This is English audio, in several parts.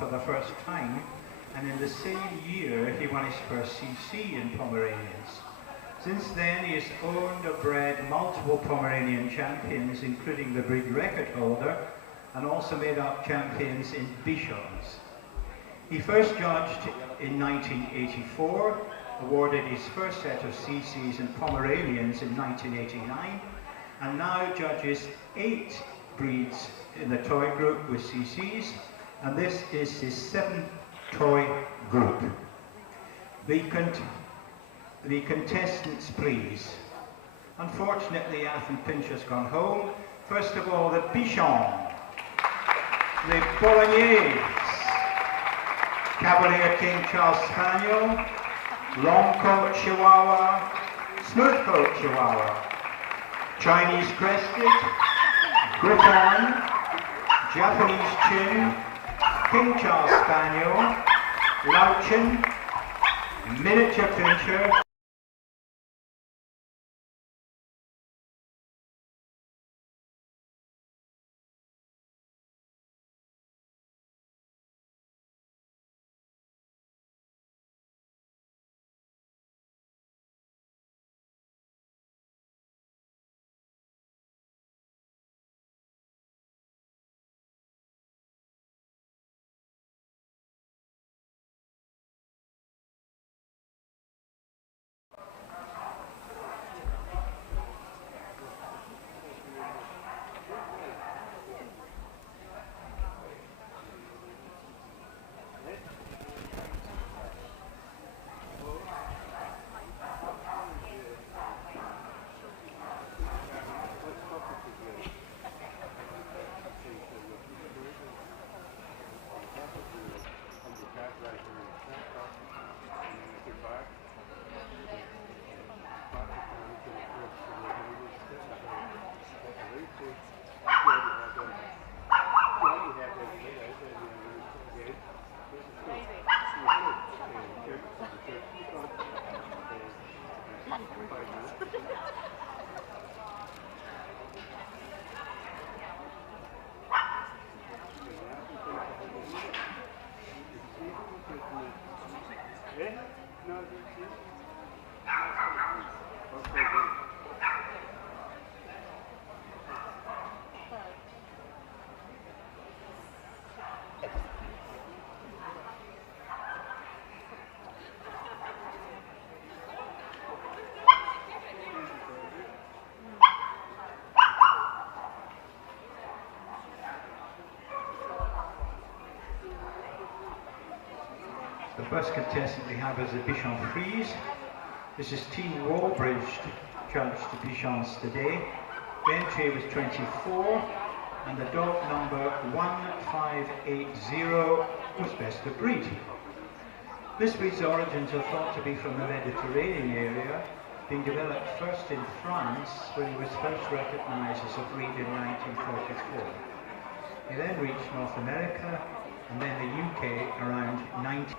for the first time, and in the same year he won his first CC in Pomeranians. Since then he has owned or bred multiple Pomeranian champions, including the breed record holder, and also made up champions in Bichons. He first judged in 1984, awarded his first set of CCs in Pomeranians in 1989, and now judges 8 breeds in the toy group with CCs, and this is his 7th toy group. The contestants, please. Unfortunately, Athen Pinch has gone home. First of all, the Bichon, the Bolognese, Cavalier King Charles Spaniel, Long Coat Chihuahua, Smooth Coat Chihuahua, Chinese Crested, Griffon, Japanese Chin, King Charles Spaniel, Louchin, Miniature Pinscher, the first contestant we have is the Bichon Frise. This is Team Wallbridge judged the Bichons today. The entry was 24, and the dog number 1580 was best of breed. This breed's origins are thought to be from the Mediterranean area, being developed first in France when he was first recognised as a breed in 1944. He then reached North America and then the UK around 19.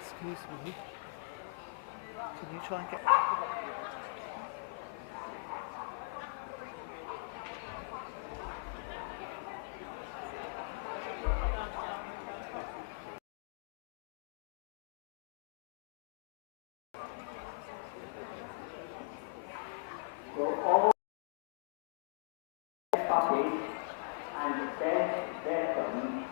Excuse me. Can you try and get... So all puppies and best veterans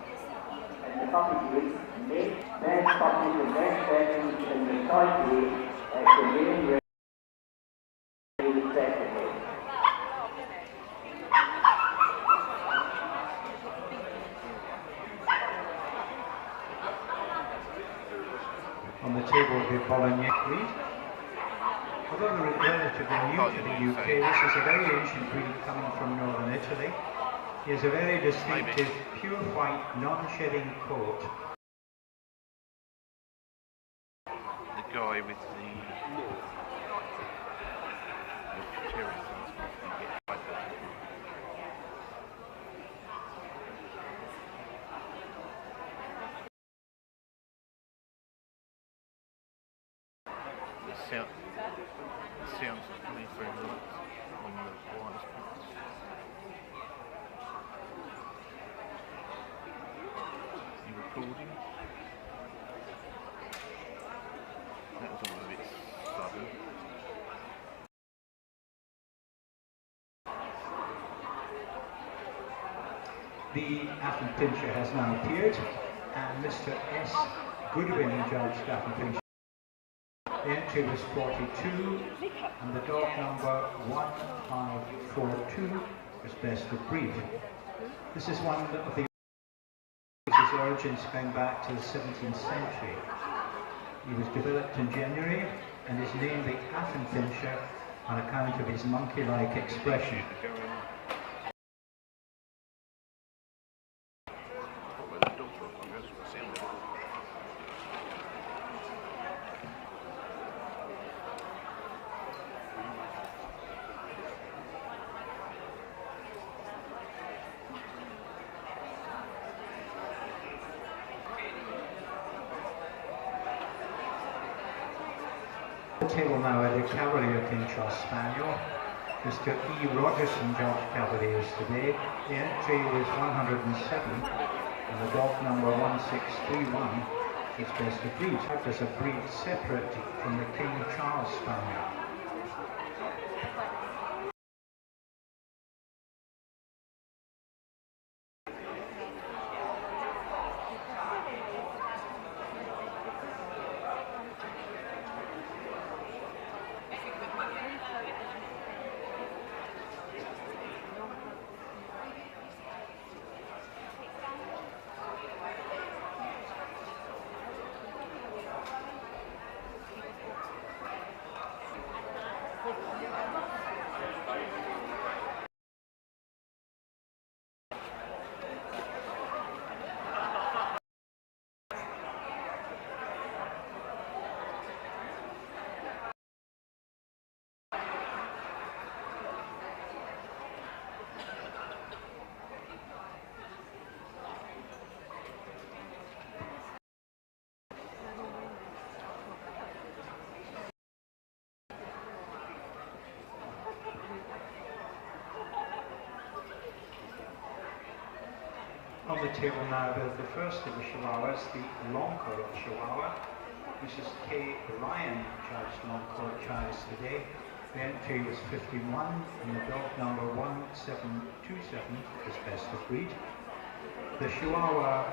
and the puppy group make best puppies and best veterans in the toy group at the main race respectively. On the table will be Bolognese breed. Although they're relatively new to the UK, this is a very ancient breed coming from northern Italy. He has a very distinctive, pure white, non-shedding coat. The guy with the sounds coming through on the wireless box. You recording? That was all a bit sudden. The Athens Pincher has now appeared, and Mr. S. Goodwin judged Athens Pincher. The entry was 42, and the dog number 1542 was best of breed. This is one of the his origins going back to the 17th century. He was developed in January and is named the Athens Pincher on account of his monkey-like expression. The table now at the Cavalier King Charles Spaniel. Mr. E. Rogerson judged Cavaliers today. The entry was 107, and the dog number 1631 is best of breed. As a breed separate from the King Charles Spaniel. On the table now the first of the Chihuahuas, the long-coat Chihuahua. Mrs. K. Ryan judged long-coat Chihuahuas today. The entry was 51, and the dog number 1727 is best of breed. The Chihuahua,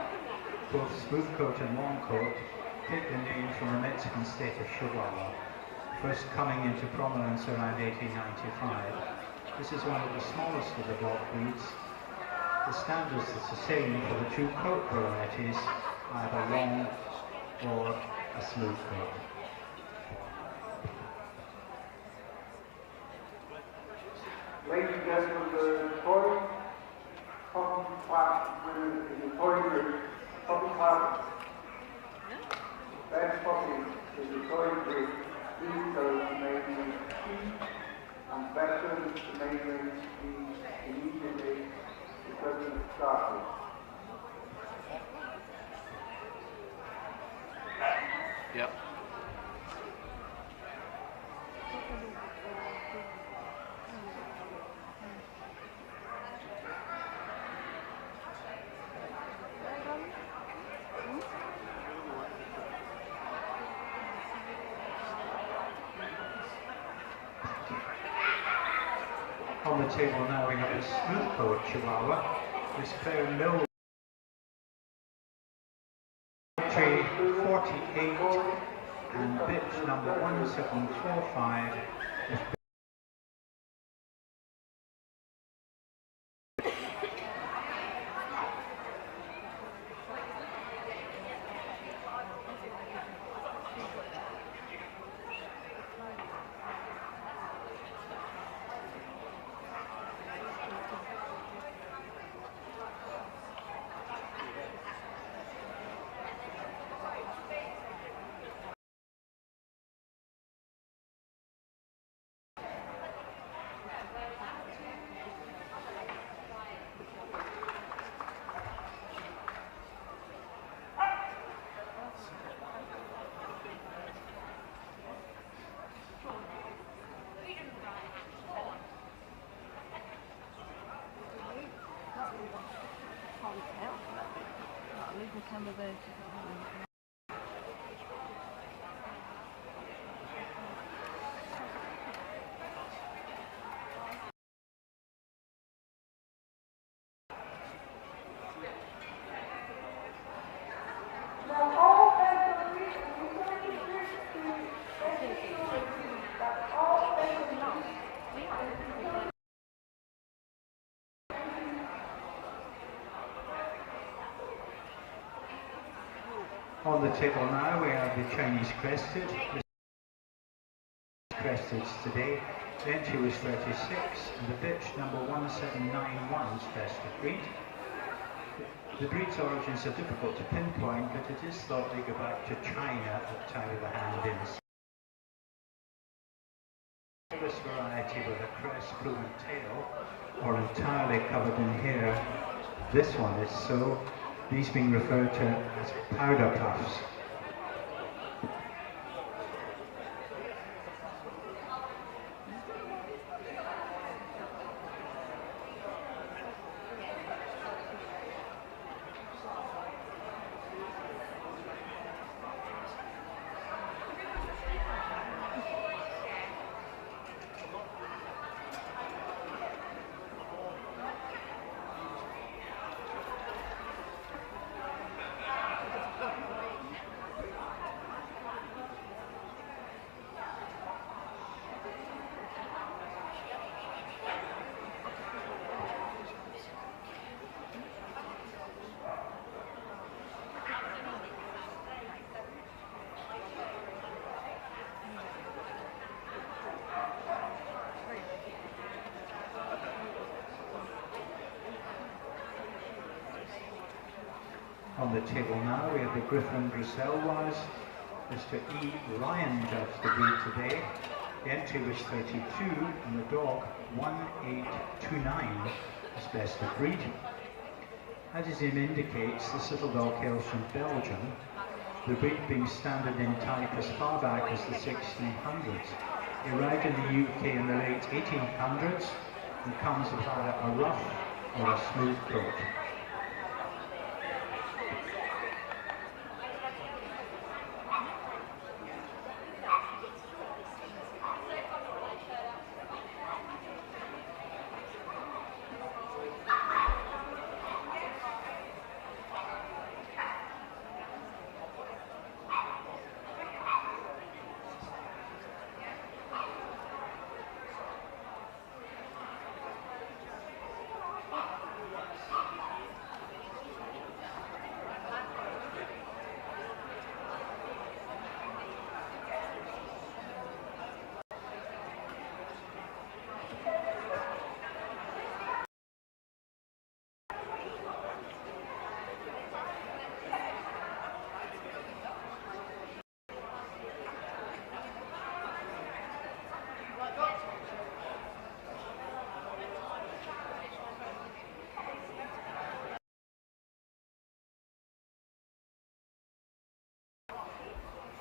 both smooth-coat and long-coat, take the name from the Mexican state of Chihuahua, first coming into prominence around 1895. This is one of the smallest of the dog breeds. The standards is the same for the two coat varieties, either long or a smooth coat. Ladies and gentlemen, the toy puppy class winner in the toy group, puppy class, best puppy in the toy group, these are mainly P, and veterans mainly P immediately. Started. Yep. On the table now we have a smooth coat Chihuahua. This Claire Mill, entry 48, and bit number 1745 is On the table now we have the Chinese crested. Cresteds today. The entry was 36 and the bitch number 1791 is crested breed. The breed's origins are difficult to pinpoint, but it is thought they go back to China at the time of the hand-ins. This variety with a crest-proven tail or entirely covered in hair. This one is so. These being referred to as powder puffs. On the table now we have the Griffon Bruxelloise. Mr. E. Ryan judged the breed today. The entry was 32 and the dog 1829 is best of breed. As his name indicates, this little dog hails from Belgium, the breed being standard in type as far back as the 1600s. He arrived in the UK in the late 1800s and comes with either a rough or a smooth coat.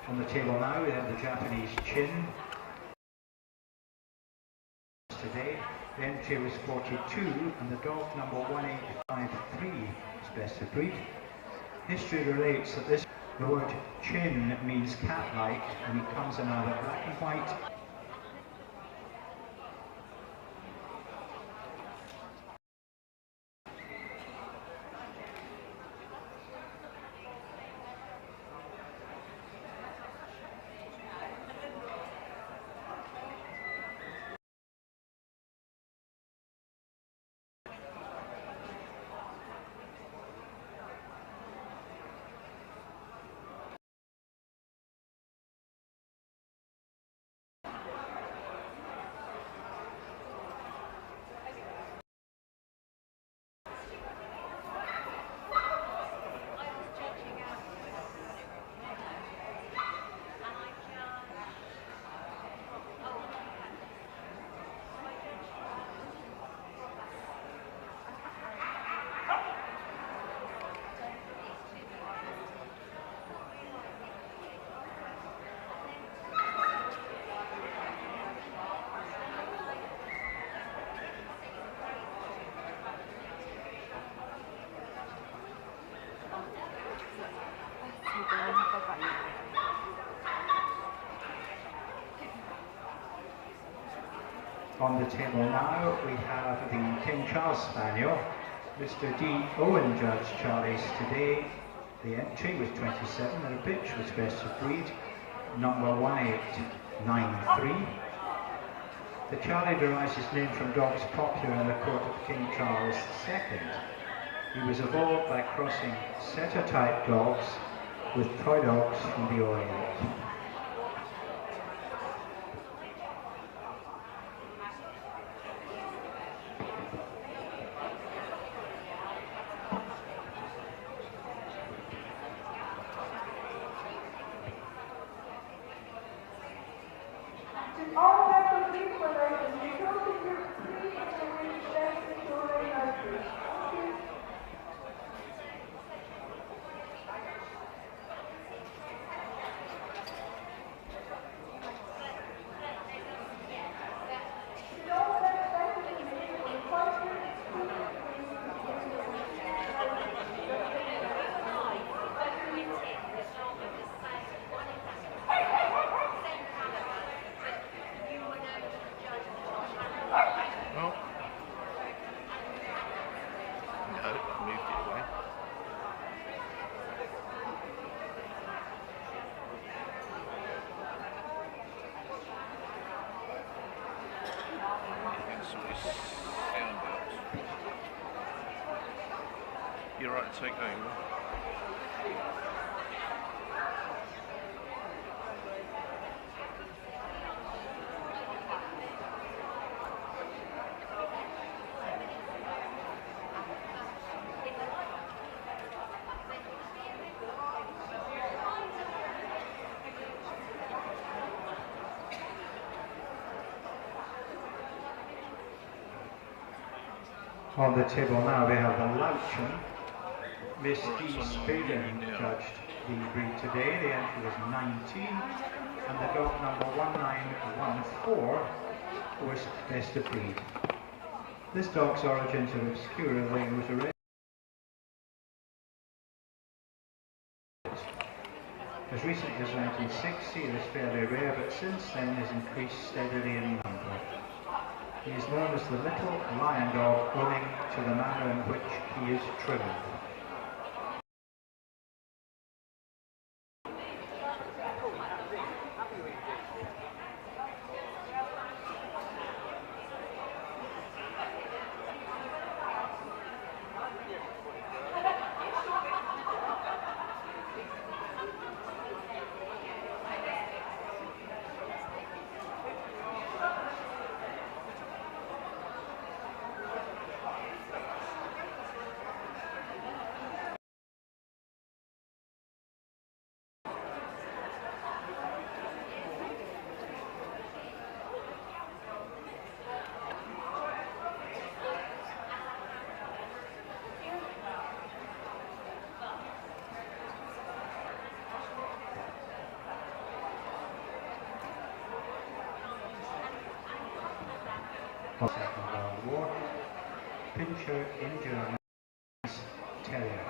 On the table now we have the Japanese Chin. Today, the entry was 42 and the dog number 1853 is best of breed. History relates that the word chin means cat-like and he comes in either black and white On the table now we have the King Charles Spaniel. Mr. D. Owen judged Charlie's today. The entry was 27 and the pitch was best of breed, number 1893. The Charlie derives his name from dogs popular in the court of King Charles II. He was evolved by crossing setter-type dogs with toy dogs from the Orient. You're right to take over. On the table now we have the Louchen. Miss D. Spaden judged the breed today. The entry was 19 and the dog number 1914 was best of breed. This dog's origins are obscure. They was a as recently as 1960 it was fairly rare, but since then has increased steadily in number. He is known as the Little Lion Dog, owing to the manner in which he is trimmed. Second World War, Pinscher in German, Terrier.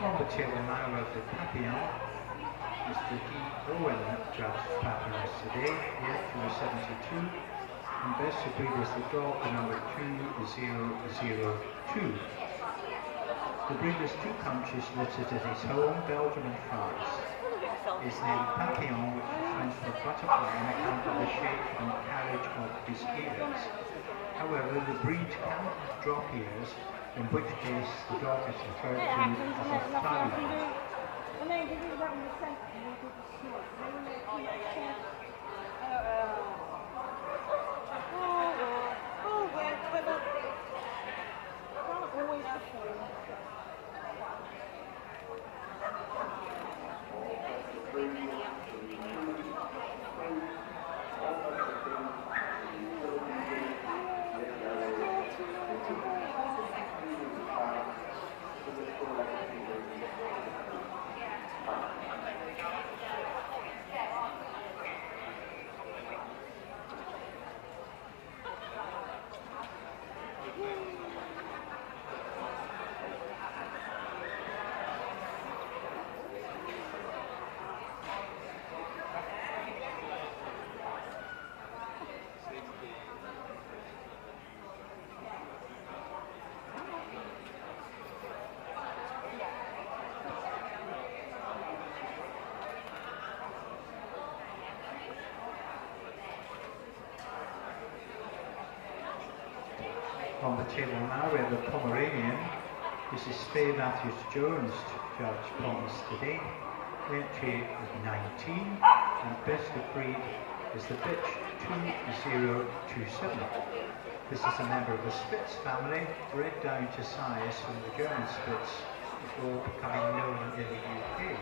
On the table now of the Papillon, Mr. D. Owen judged Papillon today. The entry was 72, and best of breed was the dog number 2002. The breed has two countries listed as his home, Belgium and France. His name Papillon, which is French for butterfly, on account of the shape and carriage of his ears. However, the breed cannot drop ears in which case the dog is referred It to happens, as and a then nothing I can farrier. do. And then they do that in the centre, and they do the snort. And then when they come upstairs, but that can't always happen. On the table now we have the Pomeranian. This is Faye Matthews-Jones, Judge Thomas today. Entry is 19, and best of breed is the bitch 2027. This is a member of the Spitz family, bred down to size from the German Spitz before becoming known in the UK.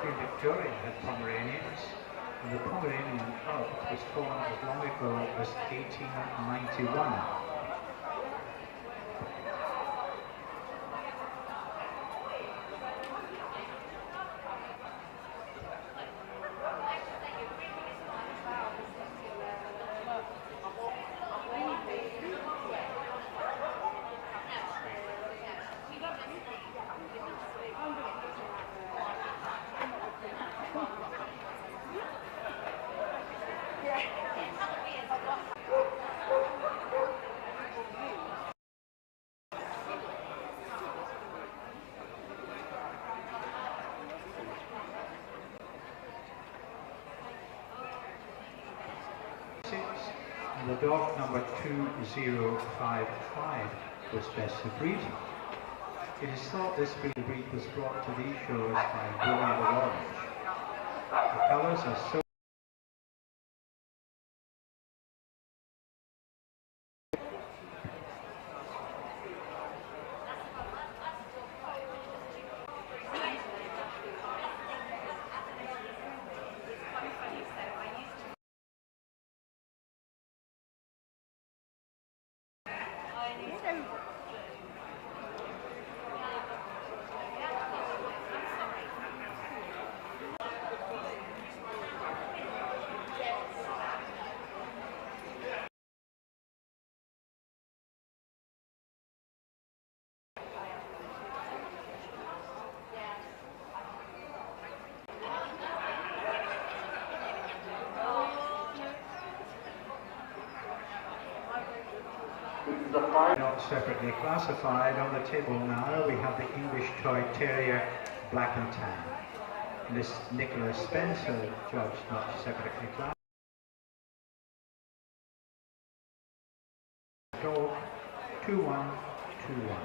Queen Victoria had Pomeranians, and the Pomeranian Club was formed as long ago as 1891. And the dog number 2055 was best of breed. It is thought this breed was brought to these shores by Willie the Orange. The colours are so not separately classified. On the table now we have the English Toy Terrier Black and Tan. Miss Nicholas Spencer, judged not separately classified. Dog 2121.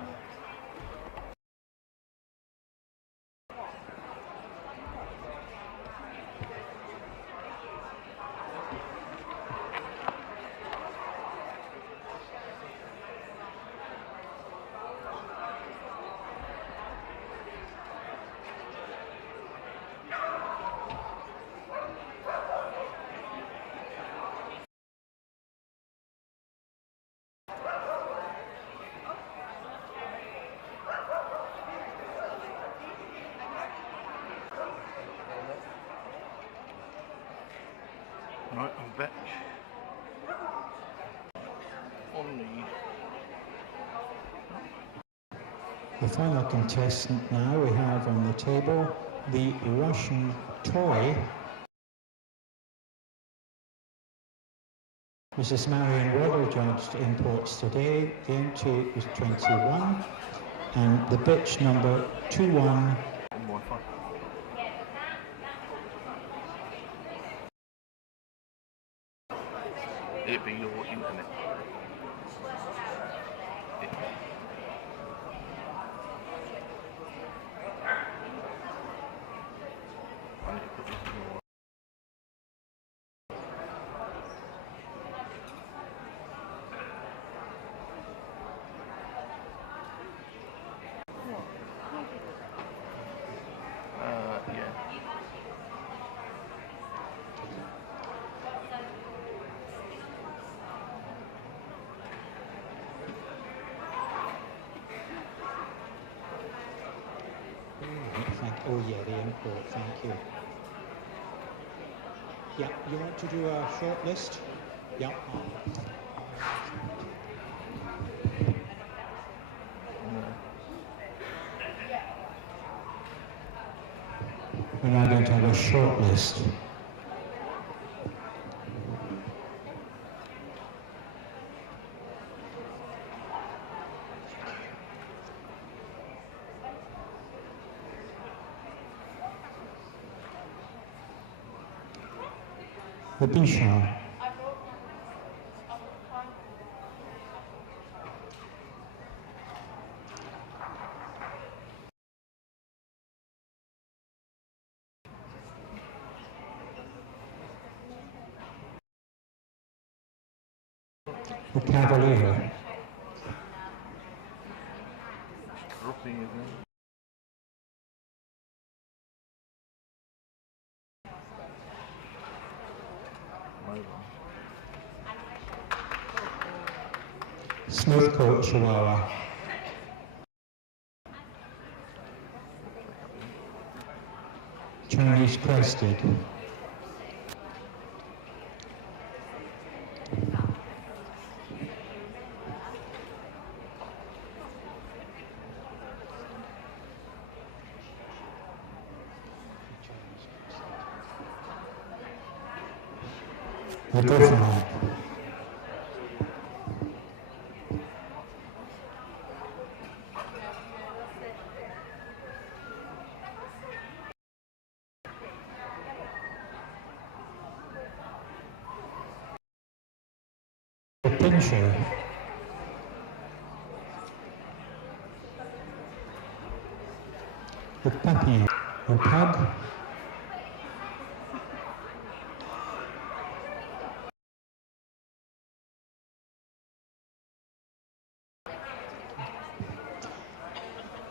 Right, I'm back on The final contestant now we have on the table the Russian Toy. Mrs. Marion Waddle judged imports today. The entry was 21, and the bitch number 21. Wi-Fi. It'd be your internet. Oh yeah, the import, thank you. Yeah, you want to do a short list? Yeah. We're now going to have a short list. The Bishop. The Cavalier. Dropping again. My one. Smooth coat Chihuahua. Chinese crested. The Griffon. The Pinscher. The Papillon. The Pug.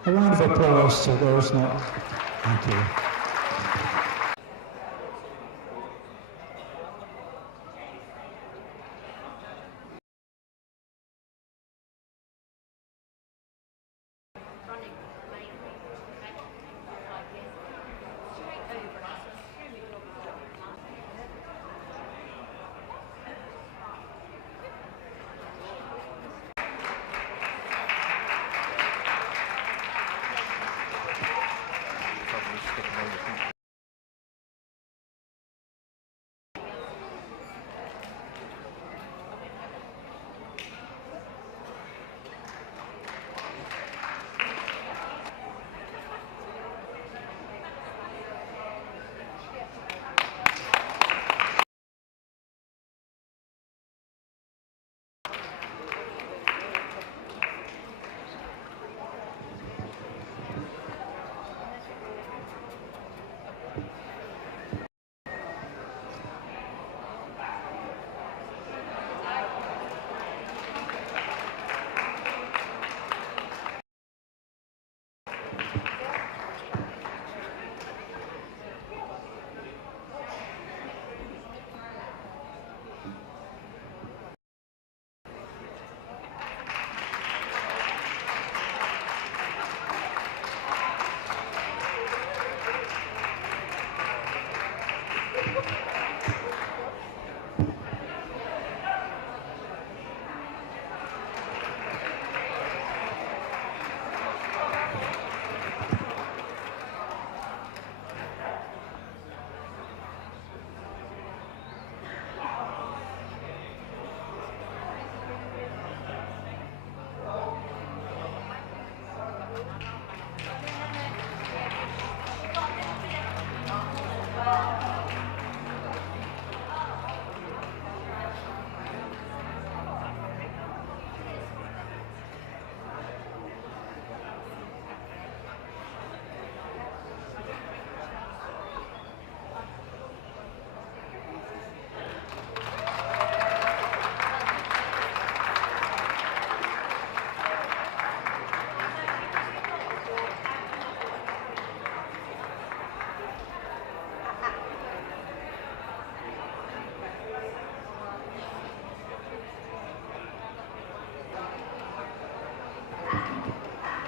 A round of applause to those not. Thank you. Probably sticking on the feet.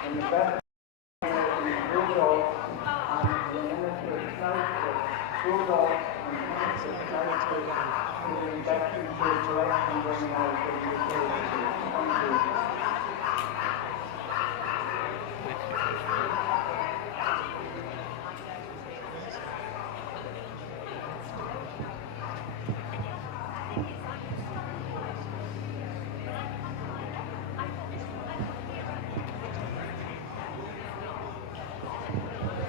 And the best is Rudolph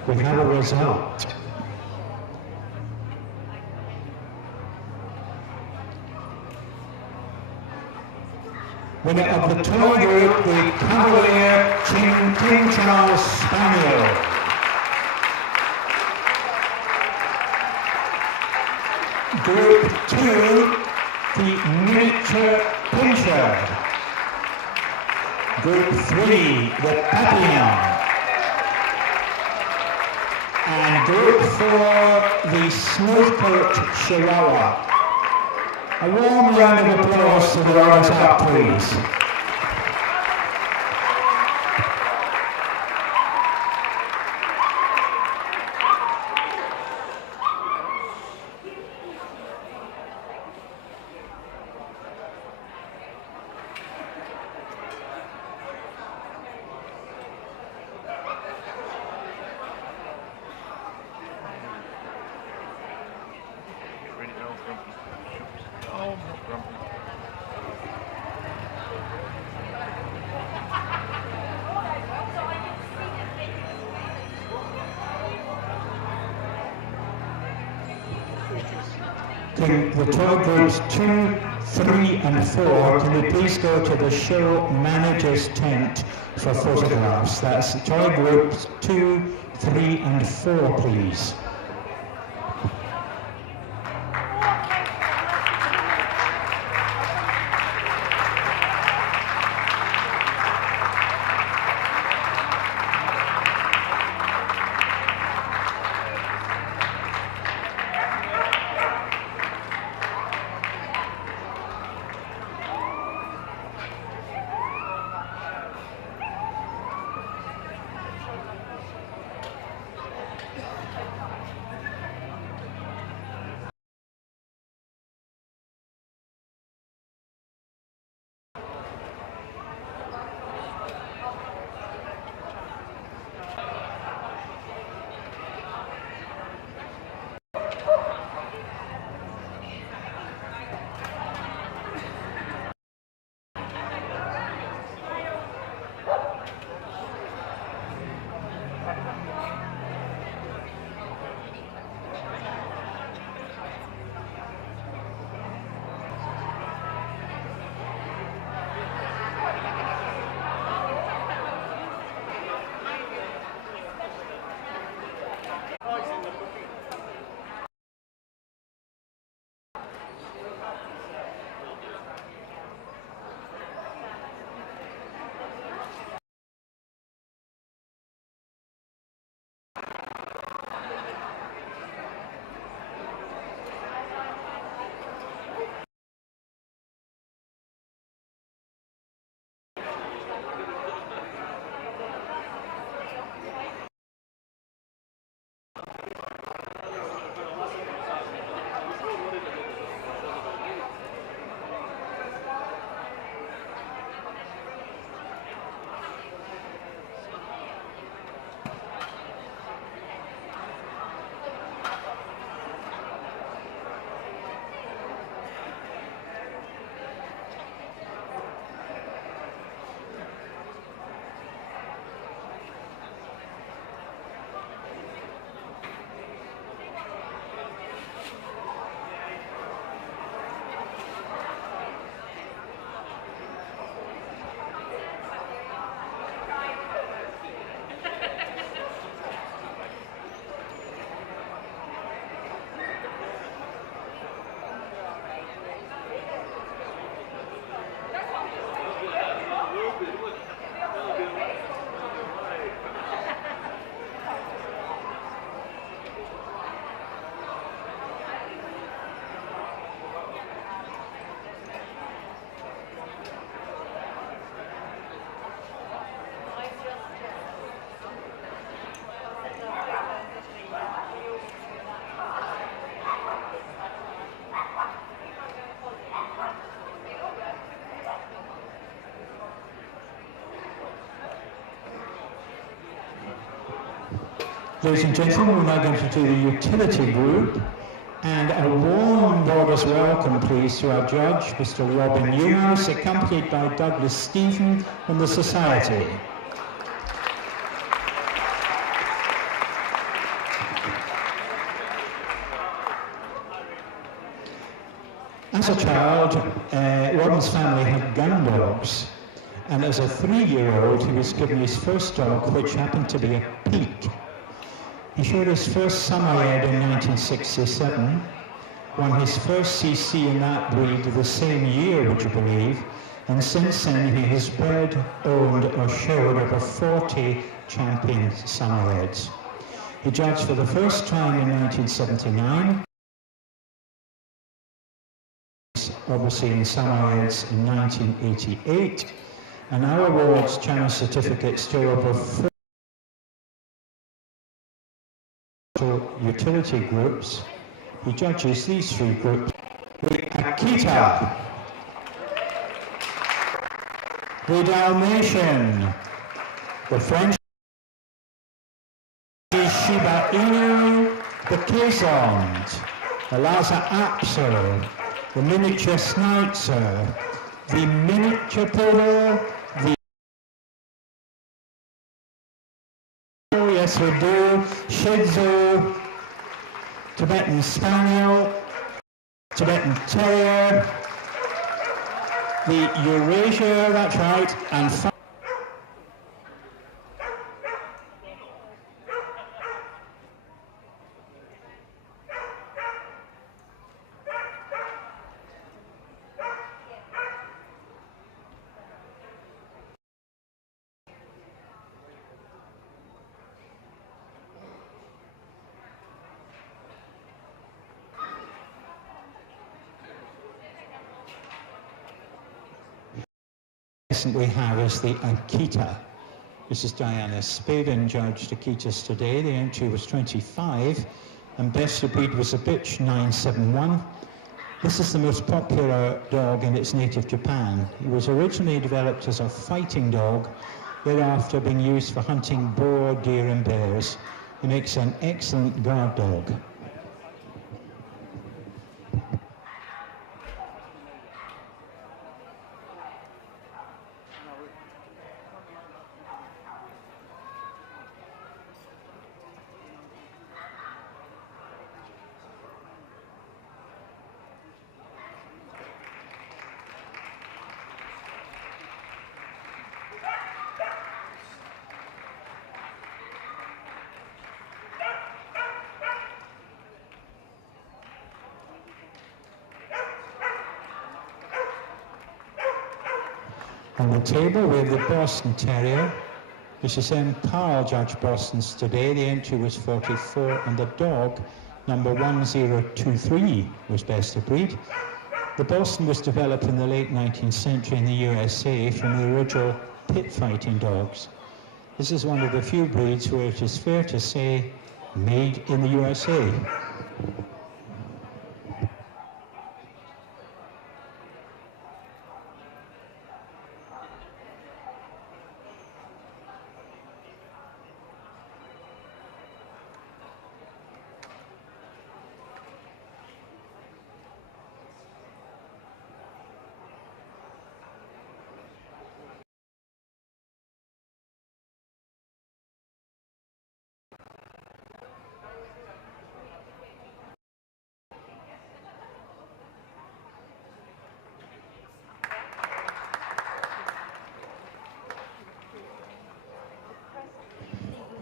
We have a result. Winner of the toy group, the Cavalier King Charles Spaniel. Group 2, the Miniature Pinscher. Group 3, the Papillon. And Group 4, the Smoothcoat Chihuahua. A warm round of applause to the runners-up, please. Get ready now, Grumpy. Oh, not Grumpy. Can the toy groups 2, 3 and 4, can we please go to the show manager's tent for photographs? That's toy groups 2, 3 and 4, please. Ladies and gentlemen, we're now going to do the utility group, and a warm Border's welcome please to our judge, Mr. Robin Newhouse, accompanied by Douglas Stephen from the Society. As a child, Ron's family had gun dogs, and as a 3-year-old he was given his first dog, which happened to be a peak. He showed his first Samoyed in 1967, won his first CC in that breed the same year, would you believe, and since then he has bred, owned or showed over 40 champion Samoyeds. He judged for the first time in 1979, obviously in Samoyeds in 1988, and now awards channel certificates to over 4 utility groups. He judges these 3 groups: the Akita, the Dalmatian, the French Shiba Inu, the Quezon, the Lhasa Apso, the miniature Schnauzer, the miniature poodle, the yes we do, Shih Tzu, Tibetan Spaniel, Tibetan Terrier, the Eurasia, that's right, and we have is the Akita. This is Diana Spaden judged Akitas today. The entry was 25, and best of breed was a bitch 971. This is the most popular dog in its native Japan. It was originally developed as a fighting dog, thereafter being used for hunting boar, deer and bears. It makes an excellent guard dog. On the table we have the Boston Terrier. This is M. Powell judged Bostons today. The entry was 44, and the dog, number 1023, was best of breed. The Boston was developed in the late 19th century in the USA from the original pit fighting dogs. This is one of the few breeds where it is fair to say, made in the USA.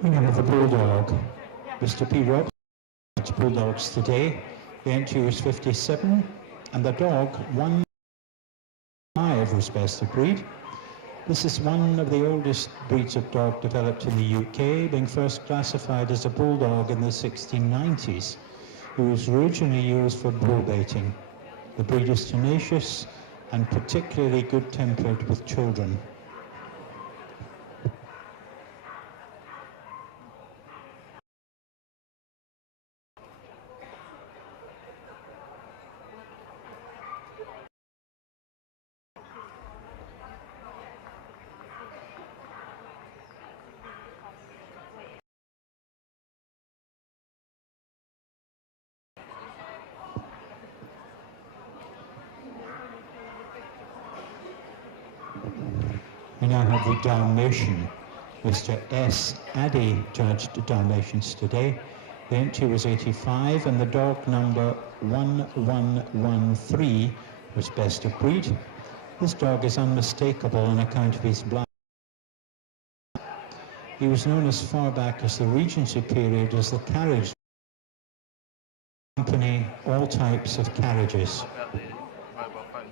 We now have the Bulldog. Mr. P. Roberts Bulldogs today. The entry was 57, and the dog 1.5 was best of breed. This is one of the oldest breeds of dog developed in the UK, being first classified as a bulldog in the 1690s. It was originally used for bull baiting. The breed is tenacious and particularly good-tempered with children. We now have the Dalmatian. Mr. S. Addy judged Dalmatians today. The entry was 85, and the dog number 1113 was best of breed. This dog is unmistakable on account of his black. He was known as far back as the Regency period as the carriage company, all types of carriages. About the mobile phones.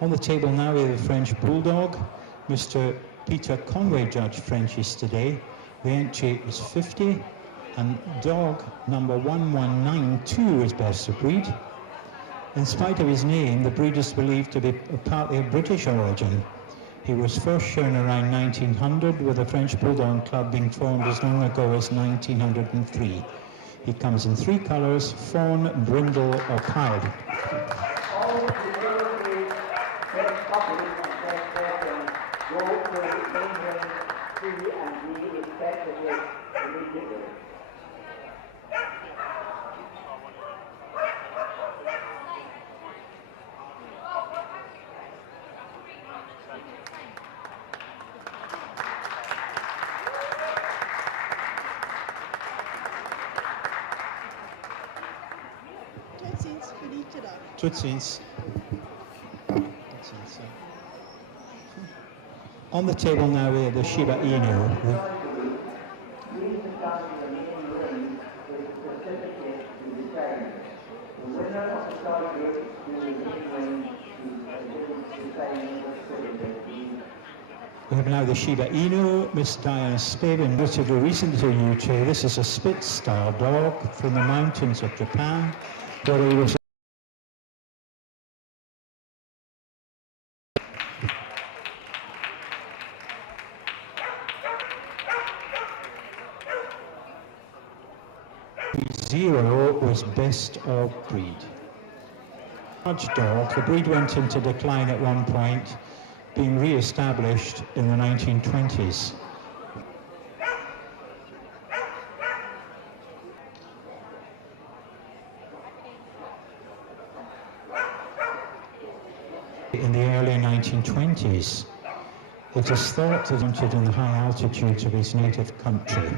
On the table now we have the French Bulldog. Mr. Peter Conway judged Frenchies today. The entry is 50, and dog number 1192 is best of breed. In spite of his name, the breed is believed to be partly of British origin. He was first shown around 1900, with the French Bulldog Club being formed as long ago as 1903. He comes in 3 colours: fawn, brindle or pied. Tootsies. On the table now we have the Shiba Inu. We have now the Shiba Inu, Miss Diana Spavin, relatively recently to the UK. This is a Spitz-style dog from the mountains of Japan, where he was Zero was best of breed. Large dog, the breed went into decline at one point, being re-established in the 1920s. In the early 1920s, it is thought that he hunted in the high altitudes of his native country.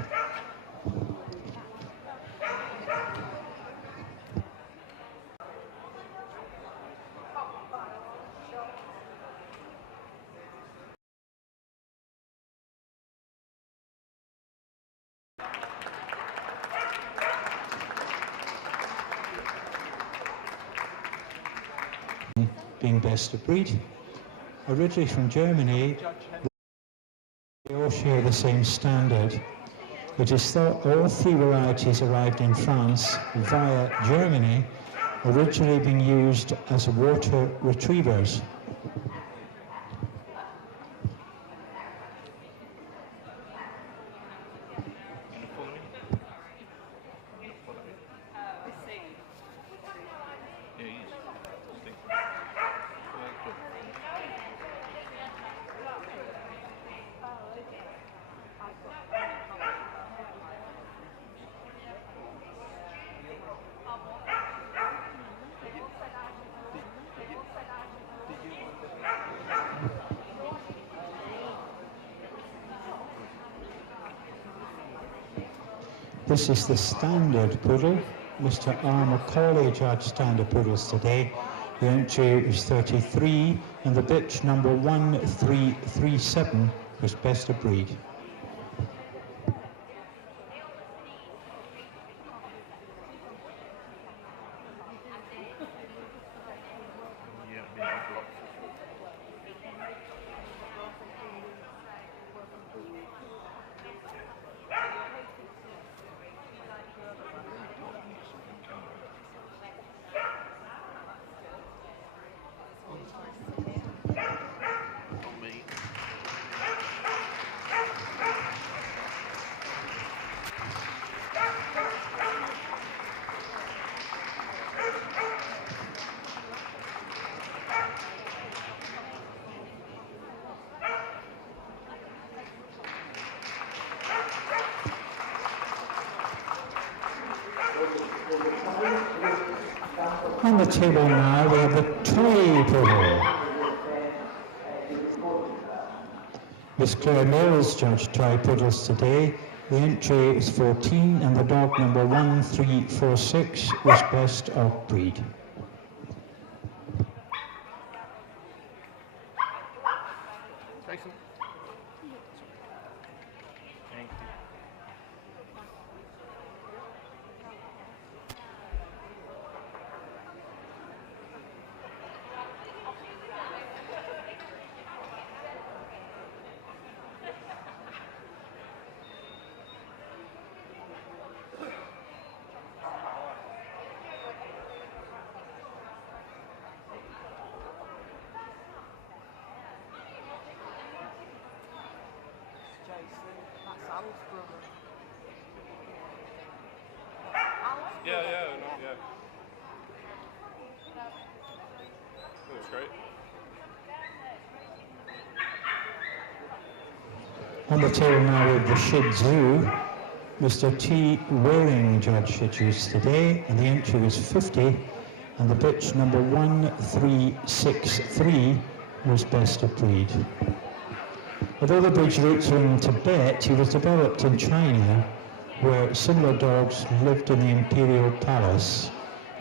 Being best of breed. Originally from Germany, they all share the same standard. It is thought all 3 varieties arrived in France via Germany, originally being used as water retrievers. This is the standard poodle. Mr. R. Macaulay judged standard poodles today. The entry is 33, and the bitch number 1337 was best of breed. On the table now we have the toy pool. Miss Claire Mills judged toy poodles today. The entry is 14 and the dog number 1346 was best of breed. Jason. Thank you. Yeah, that was great. On the table now with the Shih Tzu, Mr. T. Waring judged Shih Tzus today, and the entry was 50, and the bitch number 1363 was best of breed. Although the breed's roots are in Tibet, he was developed in China, where similar dogs lived in the imperial palace.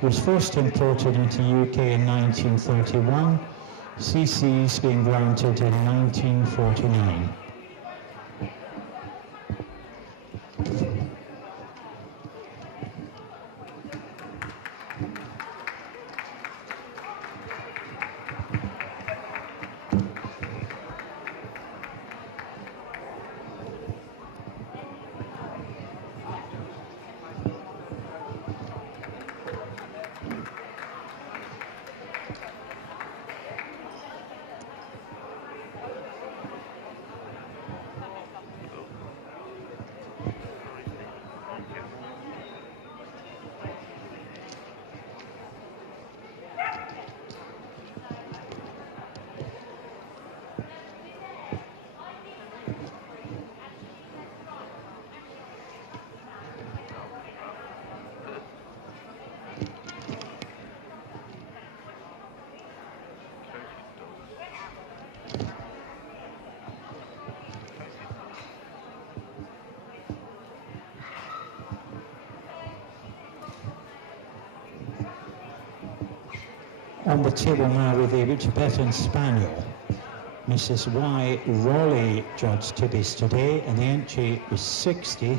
He was first imported into the UK in 1931, CCs being granted in 1949. On the table now with the Tibetan Spaniel, Mrs. Y. Raleigh judged Tibbies today, and the entry was 60.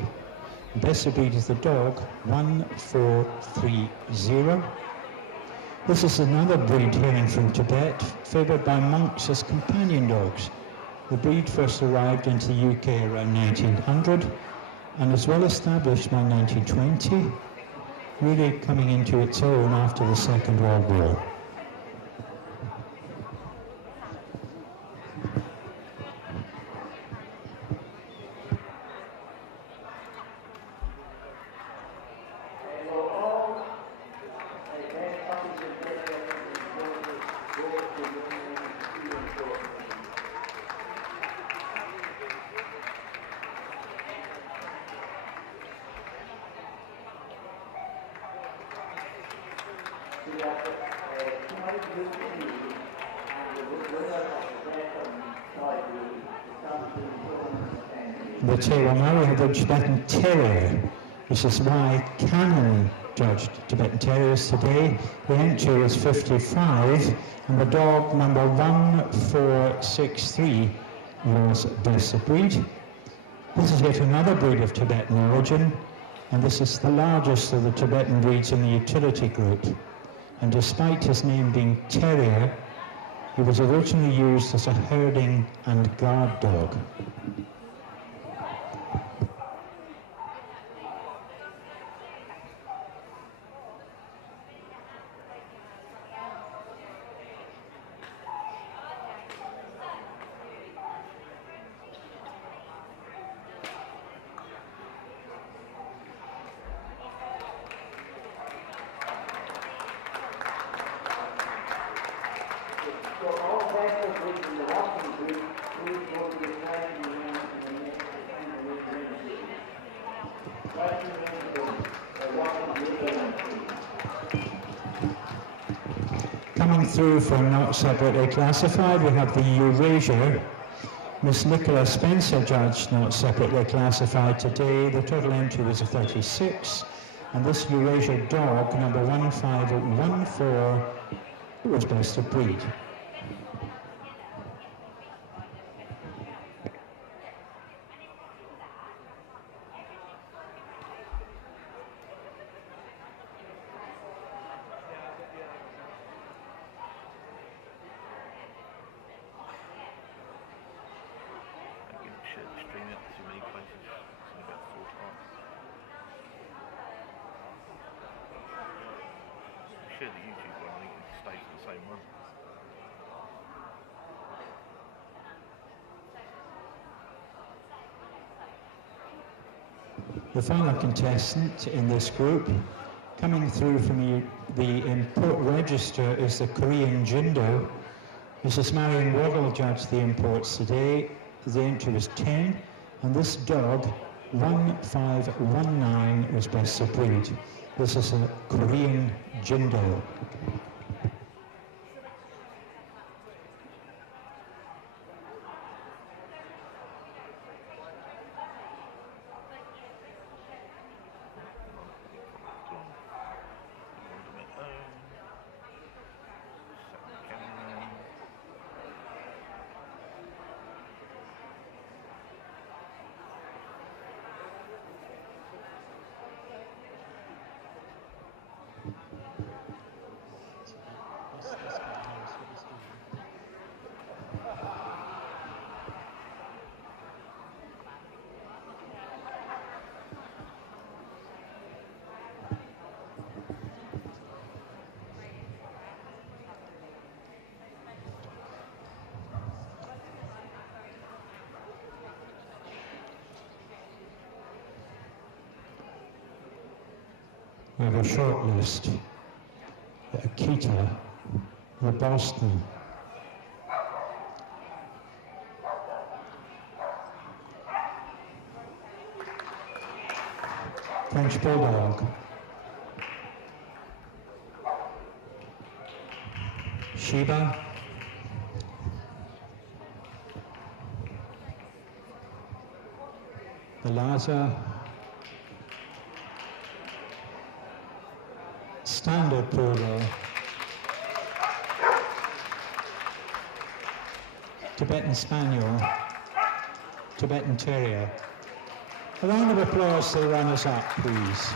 Best of breed is the dog 1430. This is another breed hailing from Tibet, favoured by monks as companion dogs. The breed first arrived into the UK around 1900 and was well established by 1920, really coming into its own after the Second World War. The table now we have the Tibetan Terrier. This is Y. Cannon judged Tibetan Terriers today. The entry was 55 and the dog number 1463 was best of breed. This is yet another breed of Tibetan origin, and this is the largest of the Tibetan breeds in the utility group. And despite his name being Terrier, he was originally used as a herding and guard dog. So all vessels in the walking group, please go to the side Coming through for not separately classified, we have the Eurasia. Miss Nicola Spencer judged not separately classified today. The total entry was a 36. And this Eurasia dog, number 1514, was best of breed. Share the YouTube one, I think it stays the same one. The final contestant in this group, coming through from the import register, is the Korean Jindo. Mrs. Marion Waddle judged the imports today. The entry was 10, and this dog, 1519, was best of breed. This is a Korean Jindo. We have a short list. Akita, the Boston. French Bulldog. Shiba. The Lhasa. Standard Poodle. Tibetan Spaniel. Tibetan Terrier. A round of applause to the runners-up, please.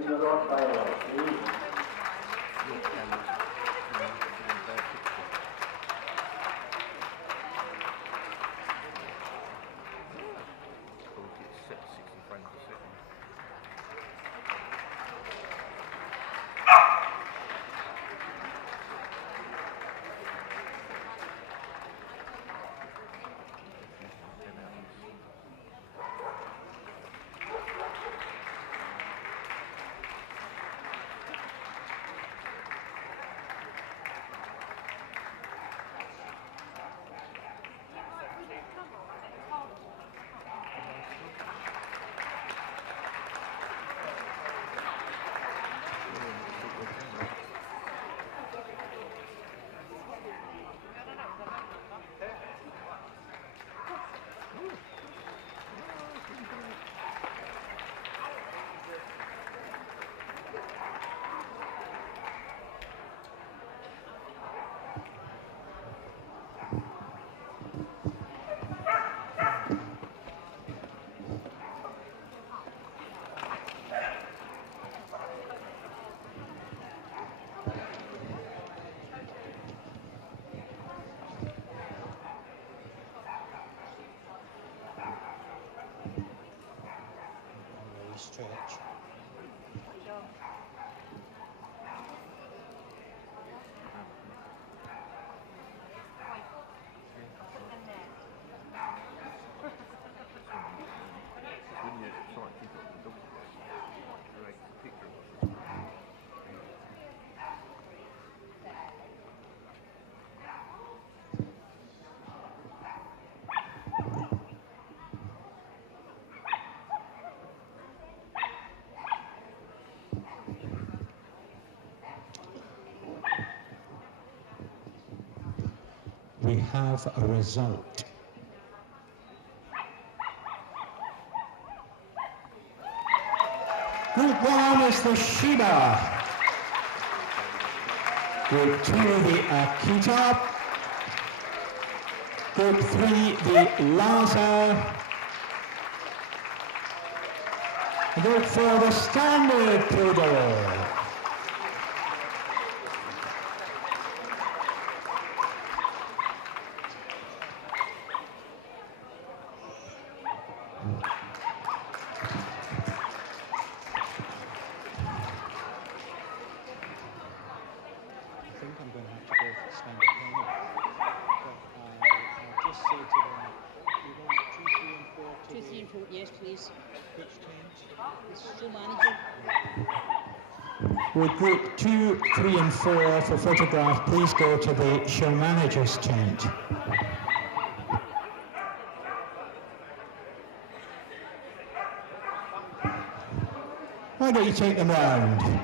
in the Lord Bible, please. Set 60 frames a second. Stretch. When you try to keep up with the dog, great picture of it. We have a result. Group 1 is the Shiba. Group 2 the Akita. Group 3 the Lhasa. Group 4 the Standard Poodle. I think I'm going to have to go for standard payment. But I'll just say to them, you want 2, 3 and 4 to 2, 3 and 4, yes please. which tent? The show manager. Would group 2, 3 and 4 for photograph please go to the show manager's tent? Why don't you take them round?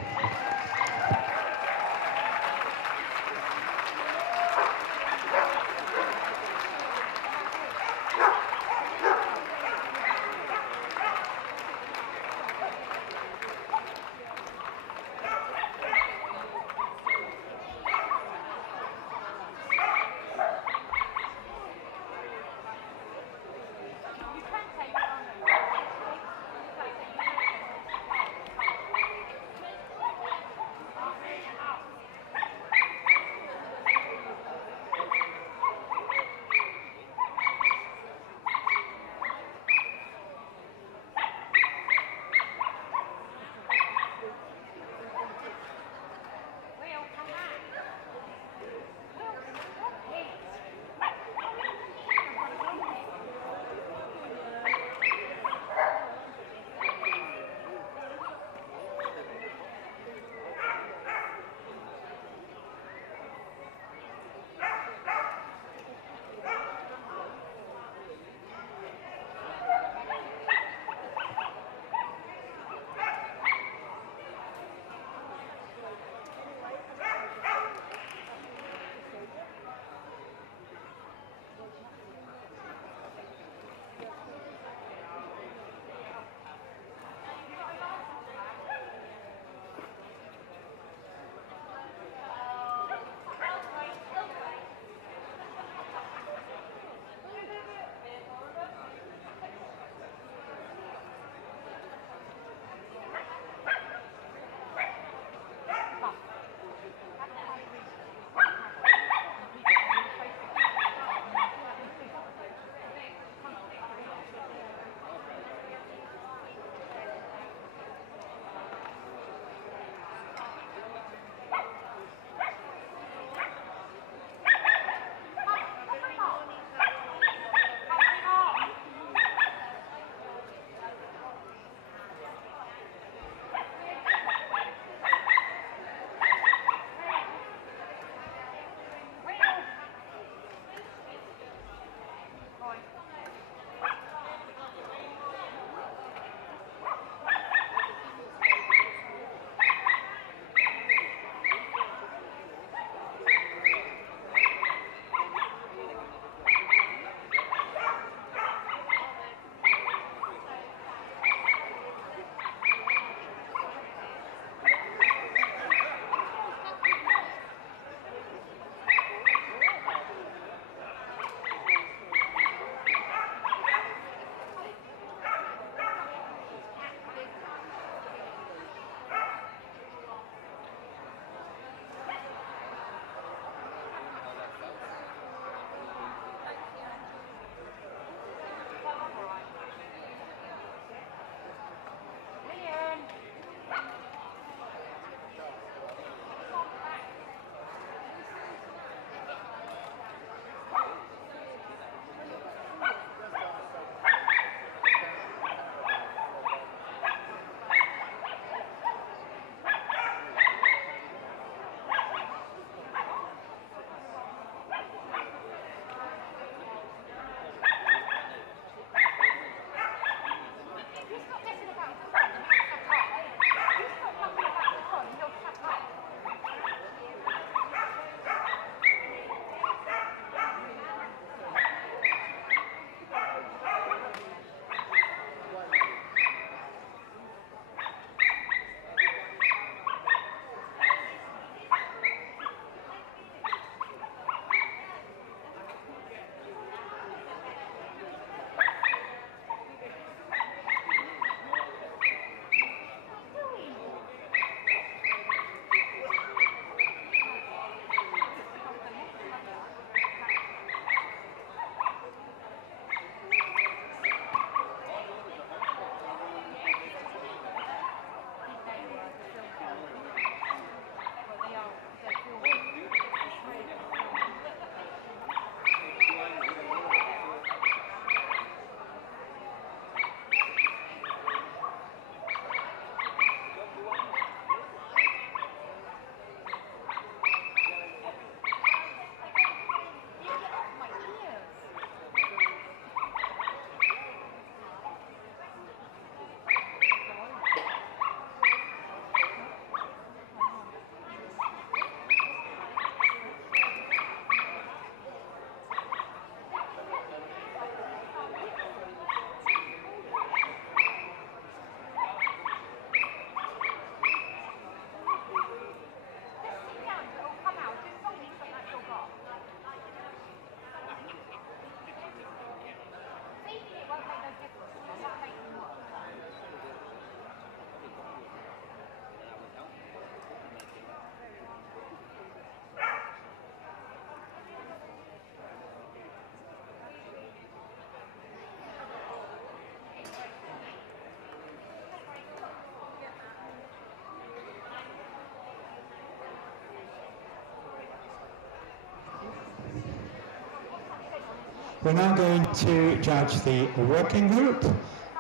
We're now going to judge the working group,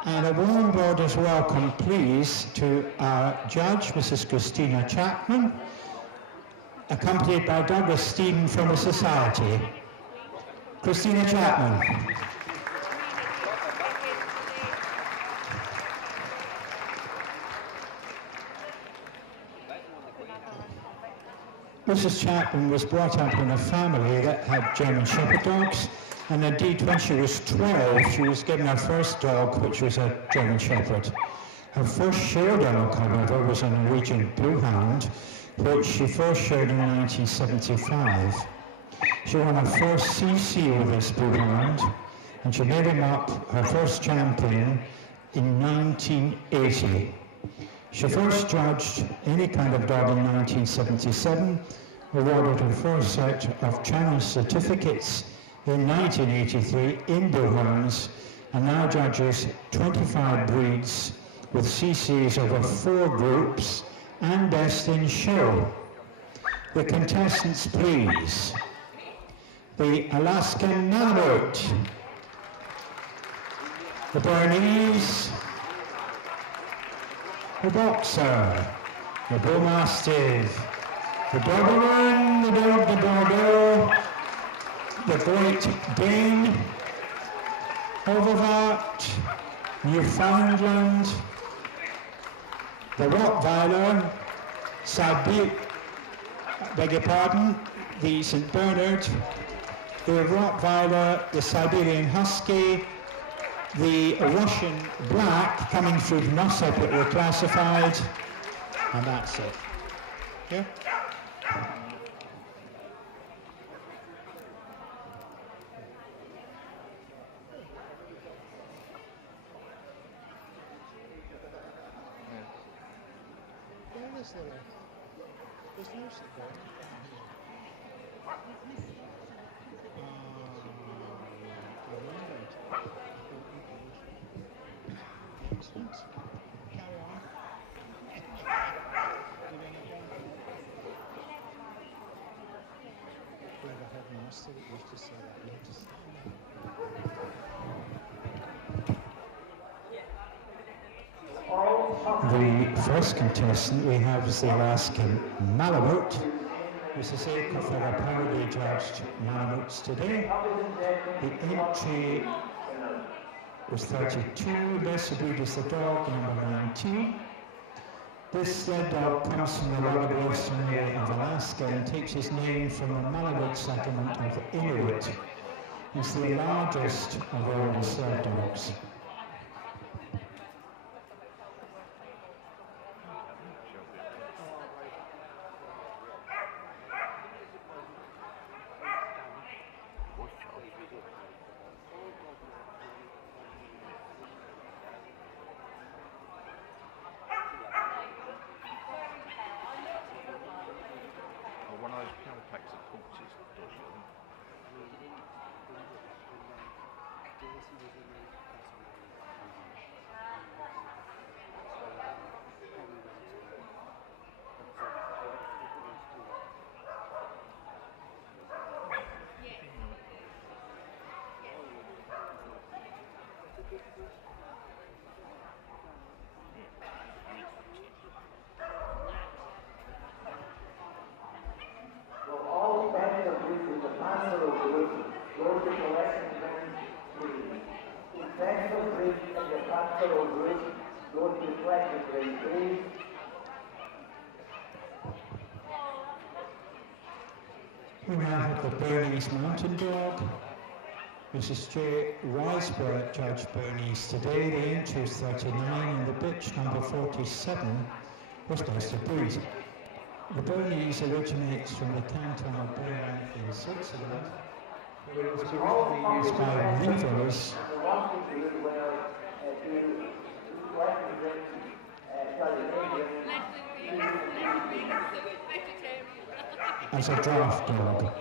and a warm Borders welcome, please, to our judge, Mrs. Christina Chapman, accompanied by Douglas Stephen from the Society. Christina Chapman. Mrs. Chapman was brought up in a family that had German Shepherd dogs, and indeed when she was 12 she was given her first dog, which was a German Shepherd. Her first show dog, however, was a Norwegian Bluehound, which she first showed in 1975. She won her first CC with this Bluehound, and she made him up her first champion in 1980. She first judged any kind of dog in 1977, awarded her first set of challenge certificates in 1983 in Bluehounds, and now judges 25 breeds with CCs over 4 groups and best in show. The contestants, please. The Alaskan Malamute, the Bernese, the Boxer, the Bull Mastiff, the Doberman, the Dog de Bordeaux, the Great Dane, Overvaart, Newfoundland, the Rottweiler, the St. Bernard, the Rottweiler, the Siberian Husky, the Russian Black, coming through not separately classified, and that's it. Yeah? Where is there? There's no support. Excellent. Carry on. We have a headmaster that used to say that. You have to say The first contestant we have is the Alaskan Malamute. Mrs. Akerfer proudly judged Malamutes today. The entry was 32, best breed is the dog, number 19. This sled dog comes from the rugged western area of Alaska and takes his name from the Malamute settlement of the Inuit. He's the largest of all the sled dogs. One of those counterpacks that corpses dodgy, I think. Well, all spends of this is the Pastoral group goes to collection grade 3. Essential breed in the Pastoral group goes to collection grade 3. We now have the Bernese Mountain Dog. Mrs. J. Riseborough judged Bernese today. The entry is 39 and the bitch, number 47, was best of breed. The Bernese originates from the canton of Bern in Switzerland, where it was originally used by weavers. The walking group will do collection grade As a draft dog.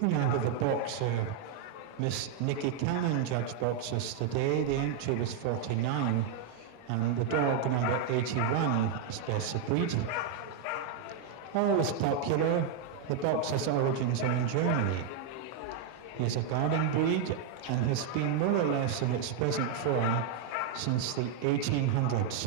We now have a boxer, Miss Nikki Cannon, judged boxers today. The entry was 49, and the dog number 81 is best of breed. Always popular, the boxer's origins are in Germany. He is a guarding breed and has been more or less in its present form since the 1800s.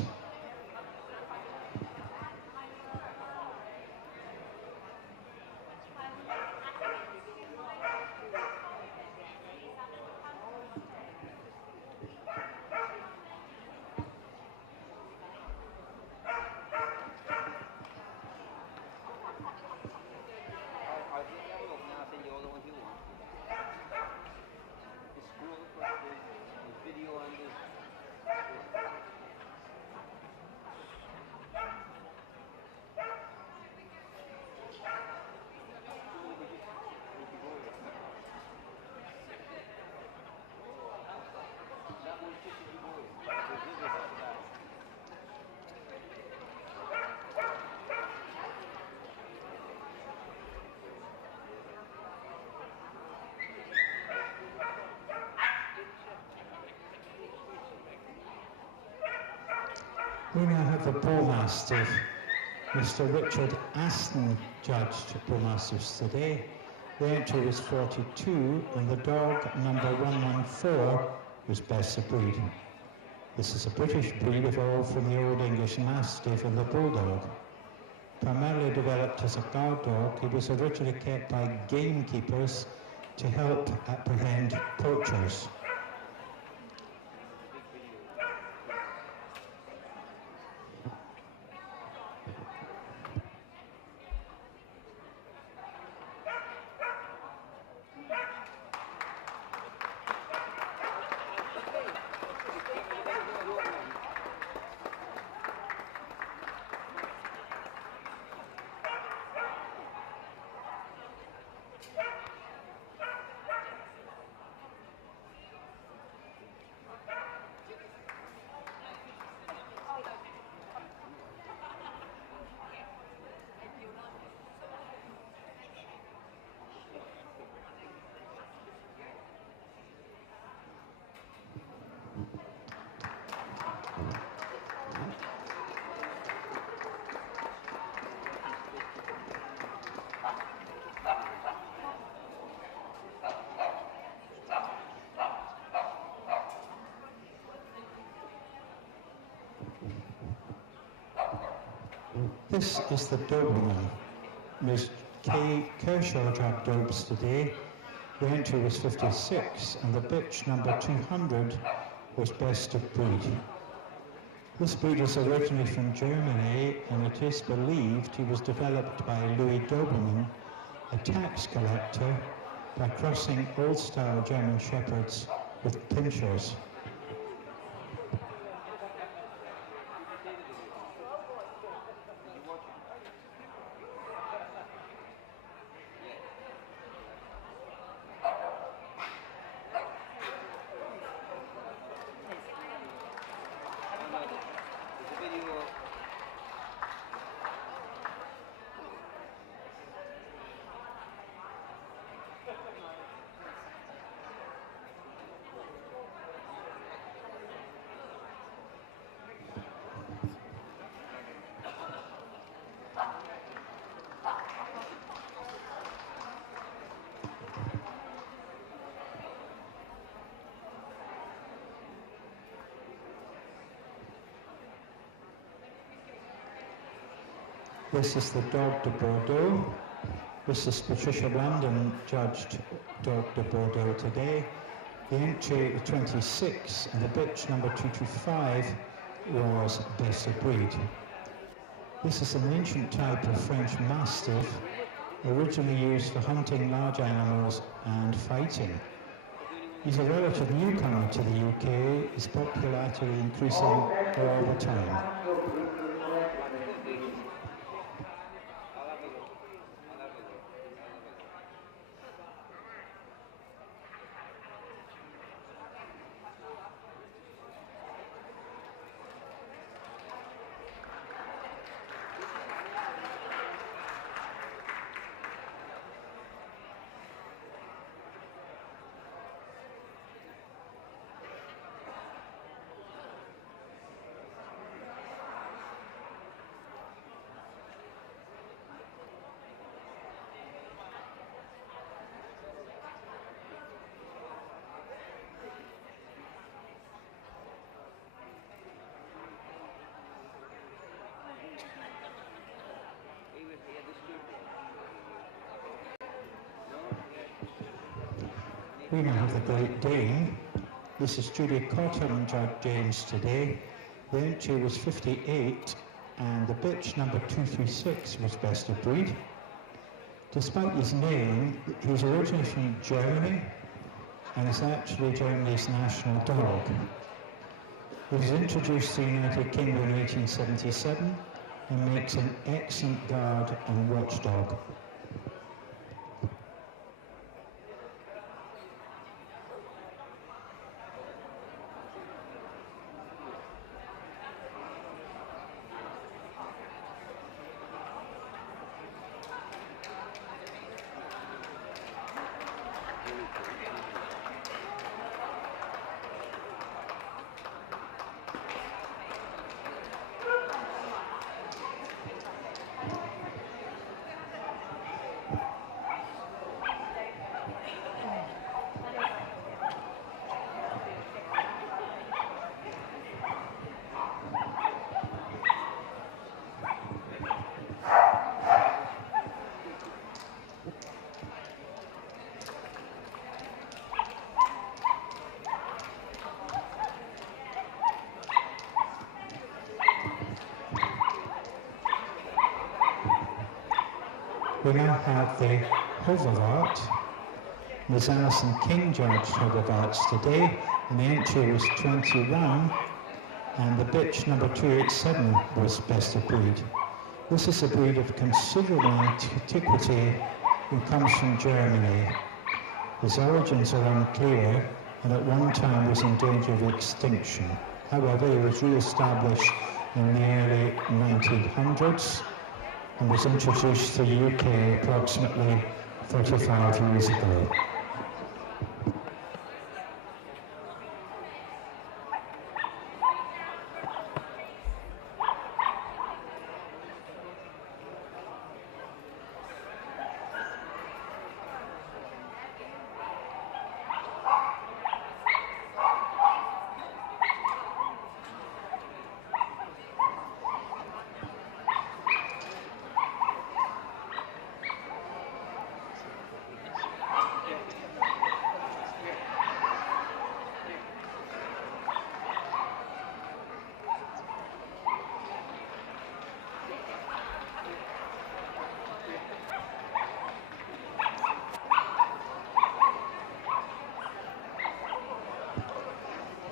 I'll have a look now, I'll send you all the ones you want. The school, the video and the... That one's just as you go. The video after that. We now have a bull mastiff. Mr. Richard Aston judged bull mastiffs today. The entry was 42, and the dog number 114 was best of breed. This is a British breed evolved from the Old English Mastiff and the Bulldog. Primarily developed as a guard dog, he was originally kept by gamekeepers to help apprehend poachers. This is the Doberman. Ms. Kay Kershaw dropped Dobes today. The entry was 56, and the bitch number 200 was best of breed. This breed is originally from Germany, and it is believed he was developed by Louis Doberman, a tax collector, by crossing old-style German Shepherds with pinschers. This is the Dog de Bordeaux. This is Patricia Brandon judged Dog de Bordeaux today. The entry 26 and the bitch number 225 was best of breed. This is an ancient type of French Mastiff, originally used for hunting large animals and fighting. He's a relative newcomer to the UK, his popularity increasing all the time. We now have the Great Dane. This is Judy Cotton, Judge James today. The entry was 58, and the bitch number 236 was best of breed. Despite his name, he's originally from Germany, and is actually Germany's national dog. He was introduced to the United Kingdom in 1877 and makes an excellent guard and watchdog. We now have the Hoverwart. Ms. Alison King judged Hoverwarts today, and the entry was 21, and the bitch number 287 was best of breed. This is a breed of considerable antiquity and comes from Germany. His origins are unclear, and at one time was in danger of extinction. However, he was re-established in the early 1900s and was introduced to the UK approximately 35 years ago.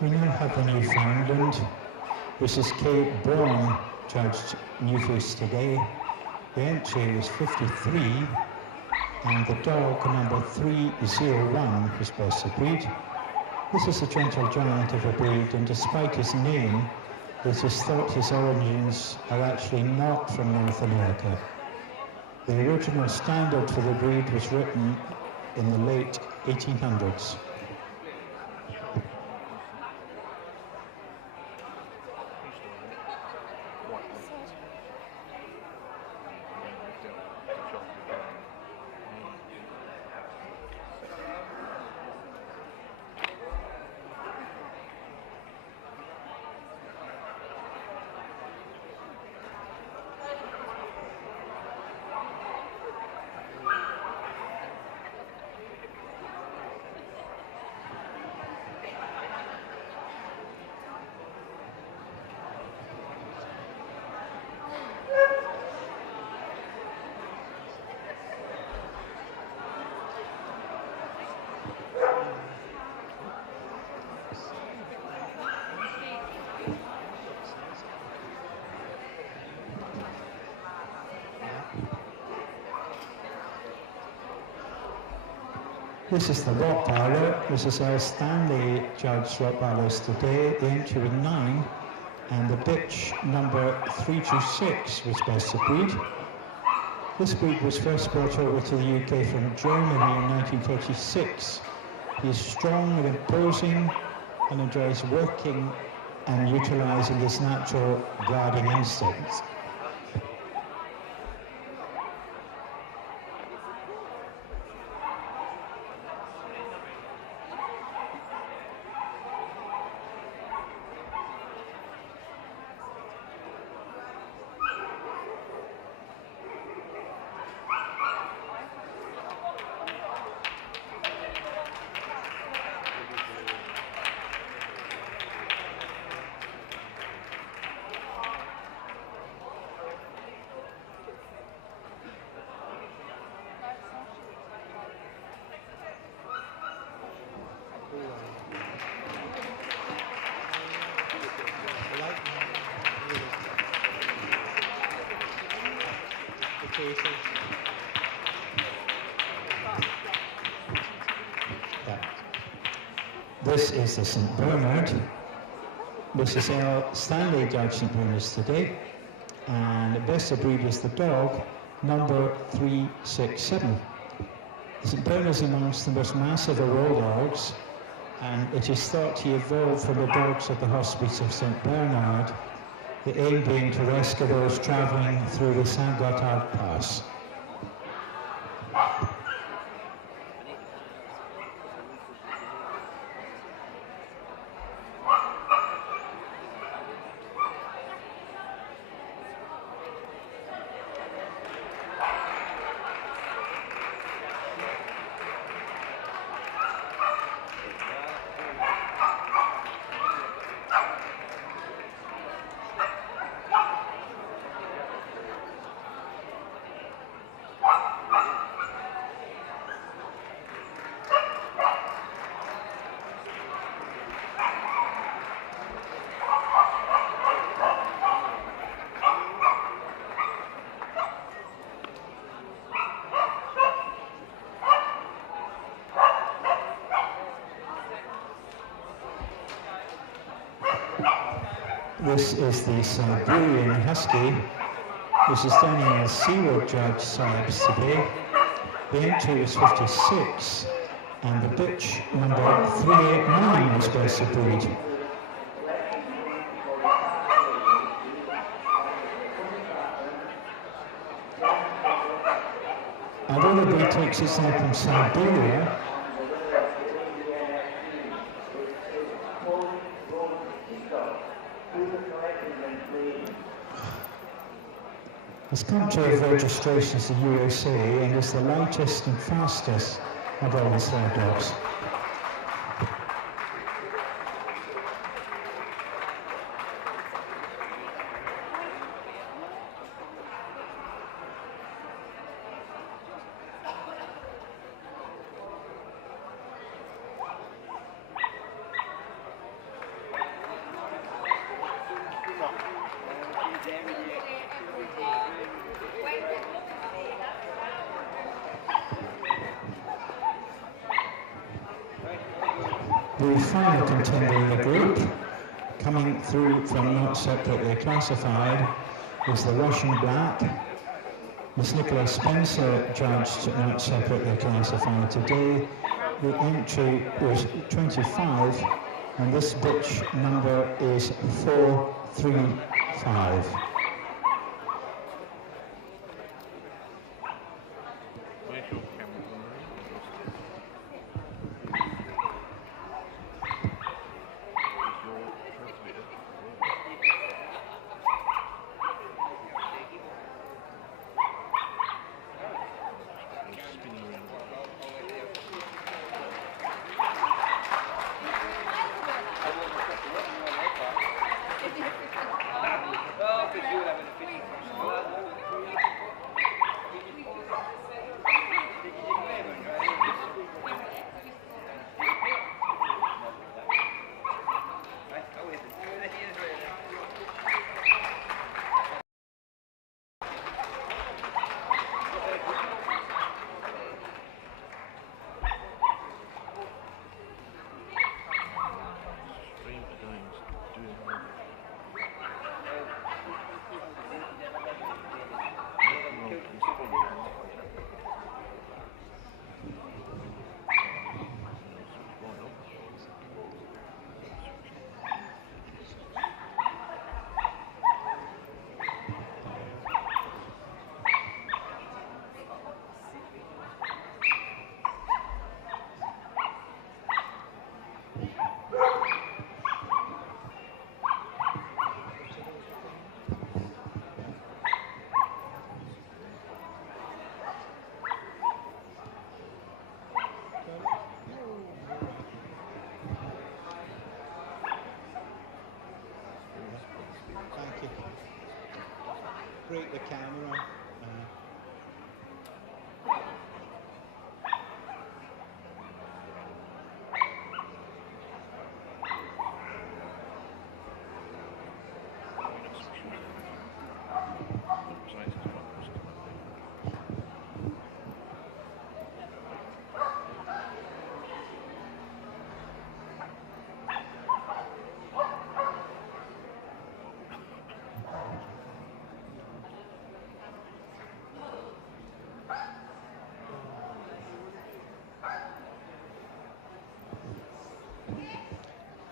We now have the Newfoundland. This is Kate Braun, judged Newface today. The entry was 53, and the dog number 301 was best of breed. This is a gentle giant of a breed, and despite his name, it is thought his origins are actually not from North America. The original standard for the breed was written in the late 1800s. This is the Rottweiler. Mrs. L. Stanley judged Rottweilers today. The entry was 9, and the bitch number 326 was best of breed. This breed was first brought over to the UK from Germany in 1936. He is strong and imposing and enjoys working and utilising his natural guarding instincts. This is the St. Bernard. Mrs. L. Stanley judged St. Bernard's today. And the best of breed is the dog, number 367. The St. Bernard is amongst the most massive of all dogs, and it is thought he evolved from the dogs of the Hospice of St. Bernard, the aim being to rescue those travelling through the Saint-Gothard Pass. This is the Siberian Husky, which is standing as Seaward Judge Sibes today. The entry is 56, and the bitch number 389 is best of breed. Although the breed takes its name from Siberia, its country of registration is the USA and is the lightest and fastest of all the sled dogs. The final contender in the group, coming through from not separately classified, is the Russian Black. Miss Nicola Spencer judged not separately classified today. The entry was 25, and this bitch number is 435.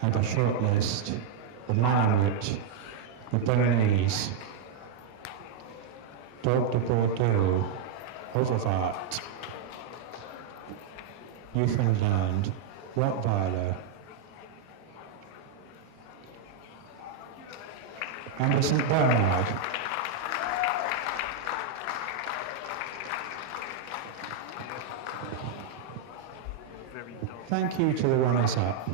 had a short list: the Malamute, the Bernese, Dog de Bordeaux, Overvaart, Newfoundland, Rottweiler, and the St. Bernard. Very dark. Thank you to the runners up.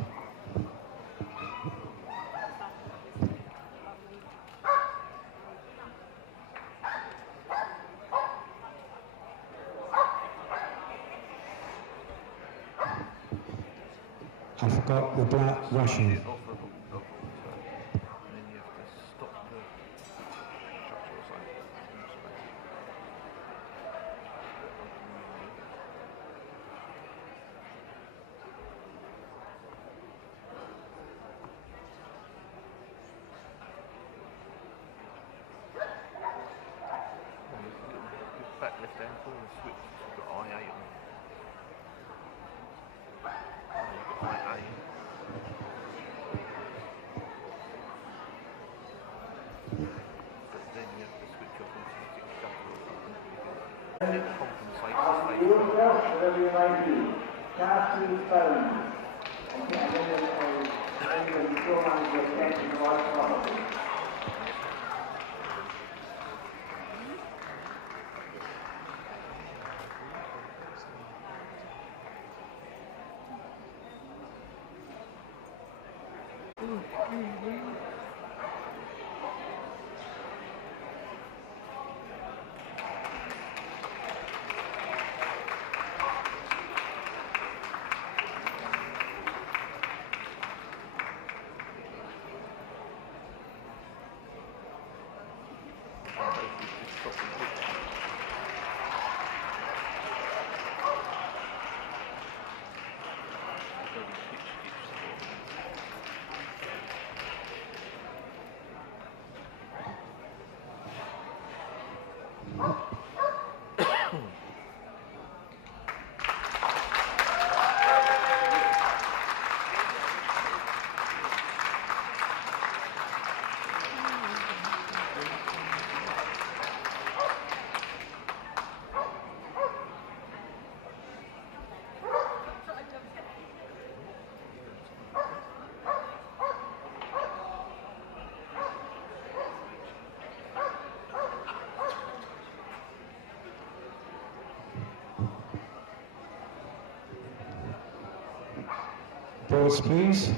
I forgot the Black Russian. Off the hook, and then you have to stop the structure or something. Back left hand corner switch, you've got IA on. You've got IA. But then you have to switch off automatic shutter or something. It compensates the stage. Yourself, whatever you might be, cast these stones. And then you go on your attention to our property. Boards, please.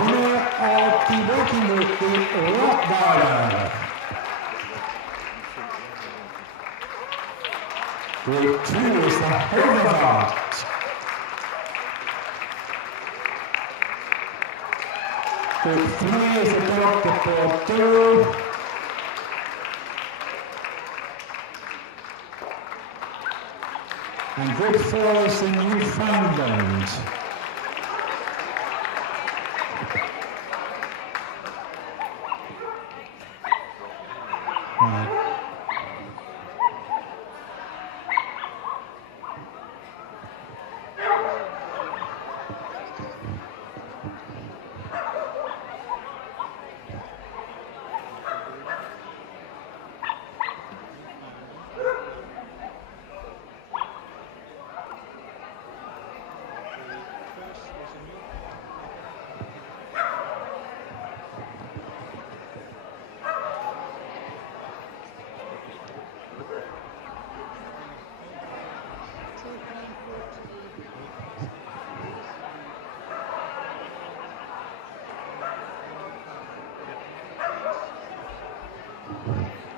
Winner of the walking group, the Rottweiler. Group 2 is the Overvaart. Group 3 is the Dog de Bordeaux. And Group 4 is the Newfoundland. Right.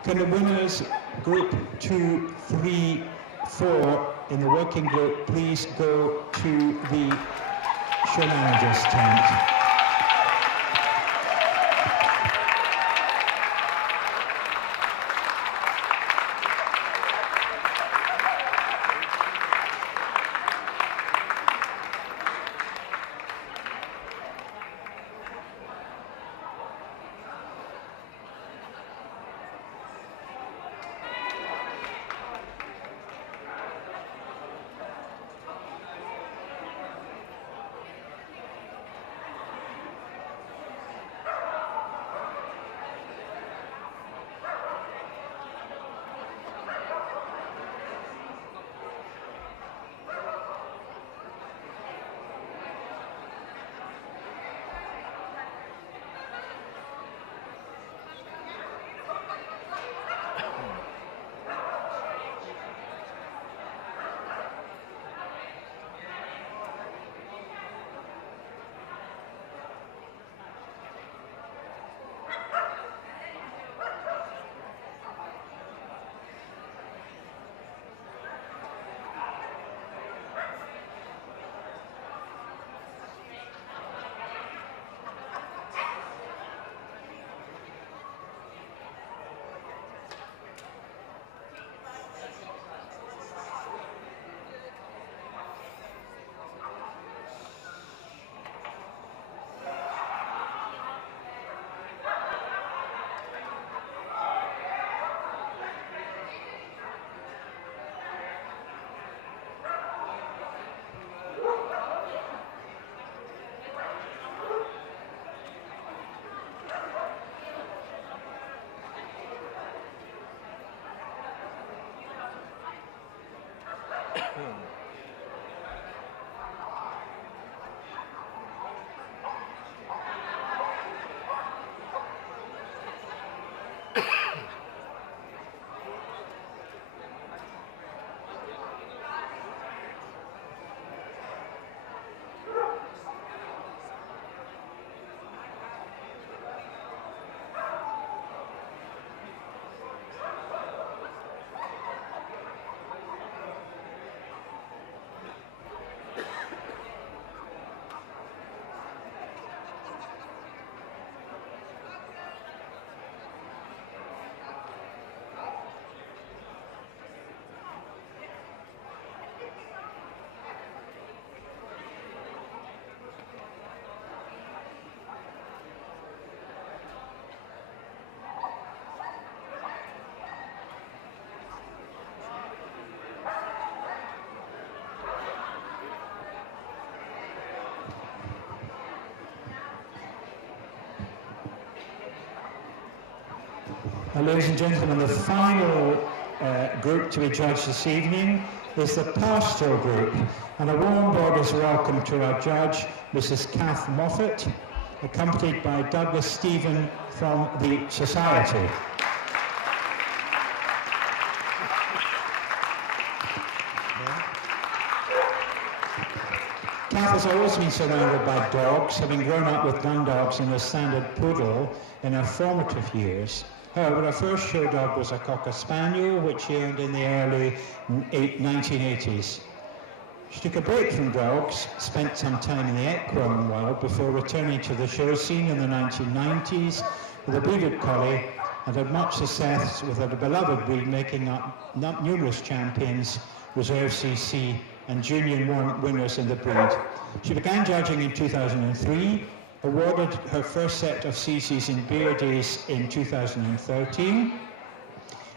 Can the winners, group 2, 3, 4 in the working group, please go to the show manager's tent? Ladies and gentlemen, the final group to be judged this evening is the Pastoral group. And a warm August welcome to our judge, Mrs. Kath Moffat, accompanied by Douglas Stephen from the Society. Kath has always been surrounded by dogs, having grown up with gun dogs and a standard poodle in her formative years. However, her first show dog was a Cocker Spaniel, which she owned in the early 1980s. She took a break from dogs, spent some time in the equine world before returning to the show scene in the 1990s with a bearded collie, and had much success with her beloved breed, making up numerous champions, reserve CC, and junior winners in the breed. She began judging in 2003, awarded her first set of CCs in Beer Days in 2013,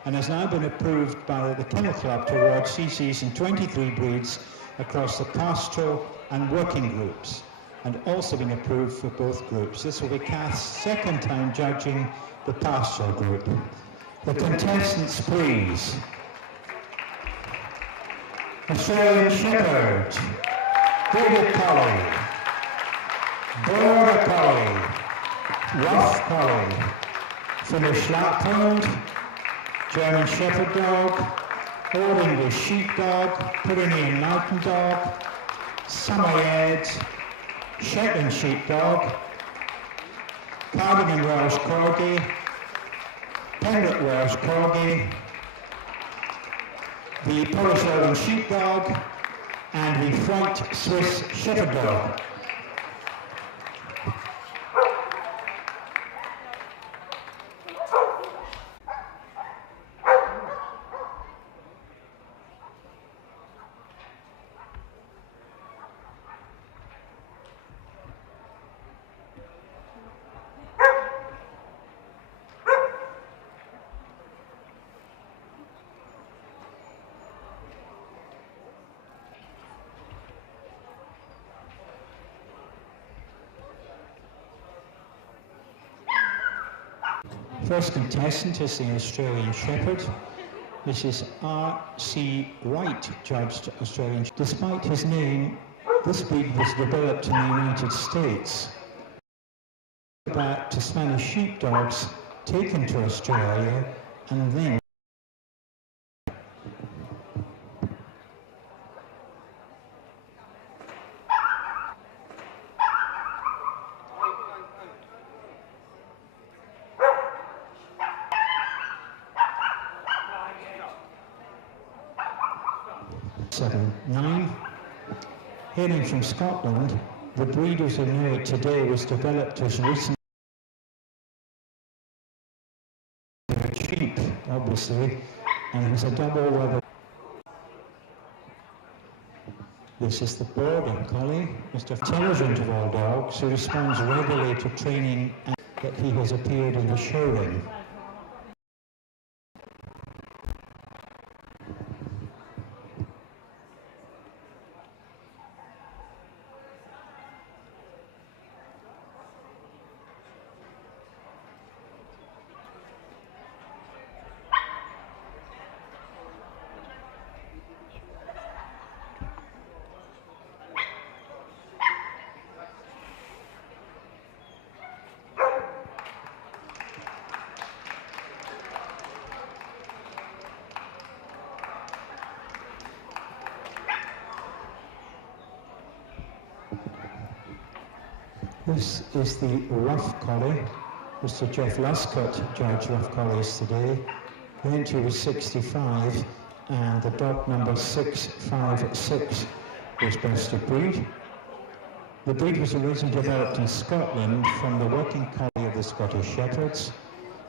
and has now been approved by the Kennel Club to award CCs in 23 breeds across the pastoral and working groups, and also been approved for both groups. This will be Kath's second time judging the pastoral group. The contestants, please. Australian Shepherd, Border Collie, Border Collie, Rough Collie, Finnish Lapland, German Shepherd Dog, Old English Sheepdog, Pyrenean Mountain Dog, Samoyed, Shetland Sheepdog, Cardigan Welsh Corgi, Pembroke Welsh Corgi, the Polish Lowland Sheepdog, and the Front Swiss Shepherd Dog. First contestant is the Australian Shepherd. This is R.C. White, judged Australian. Despite his name, this breed was developed in the United States. Back to Spanish sheepdogs taken to Australia and then hailing from Scotland, the breed as we know it today was developed as recently sheep, obviously, and has a double weather. This is the Border Collie, most intelligent of all dogs, who responds readily to training and that he has appeared in the show ring. This is the Rough Collie. Mr. Jeff Luscott judged Rough Collies today. The entry was 65, and the dog number 656 was best of breed. The breed was originally developed in Scotland from the working collie of the Scottish Shepherds,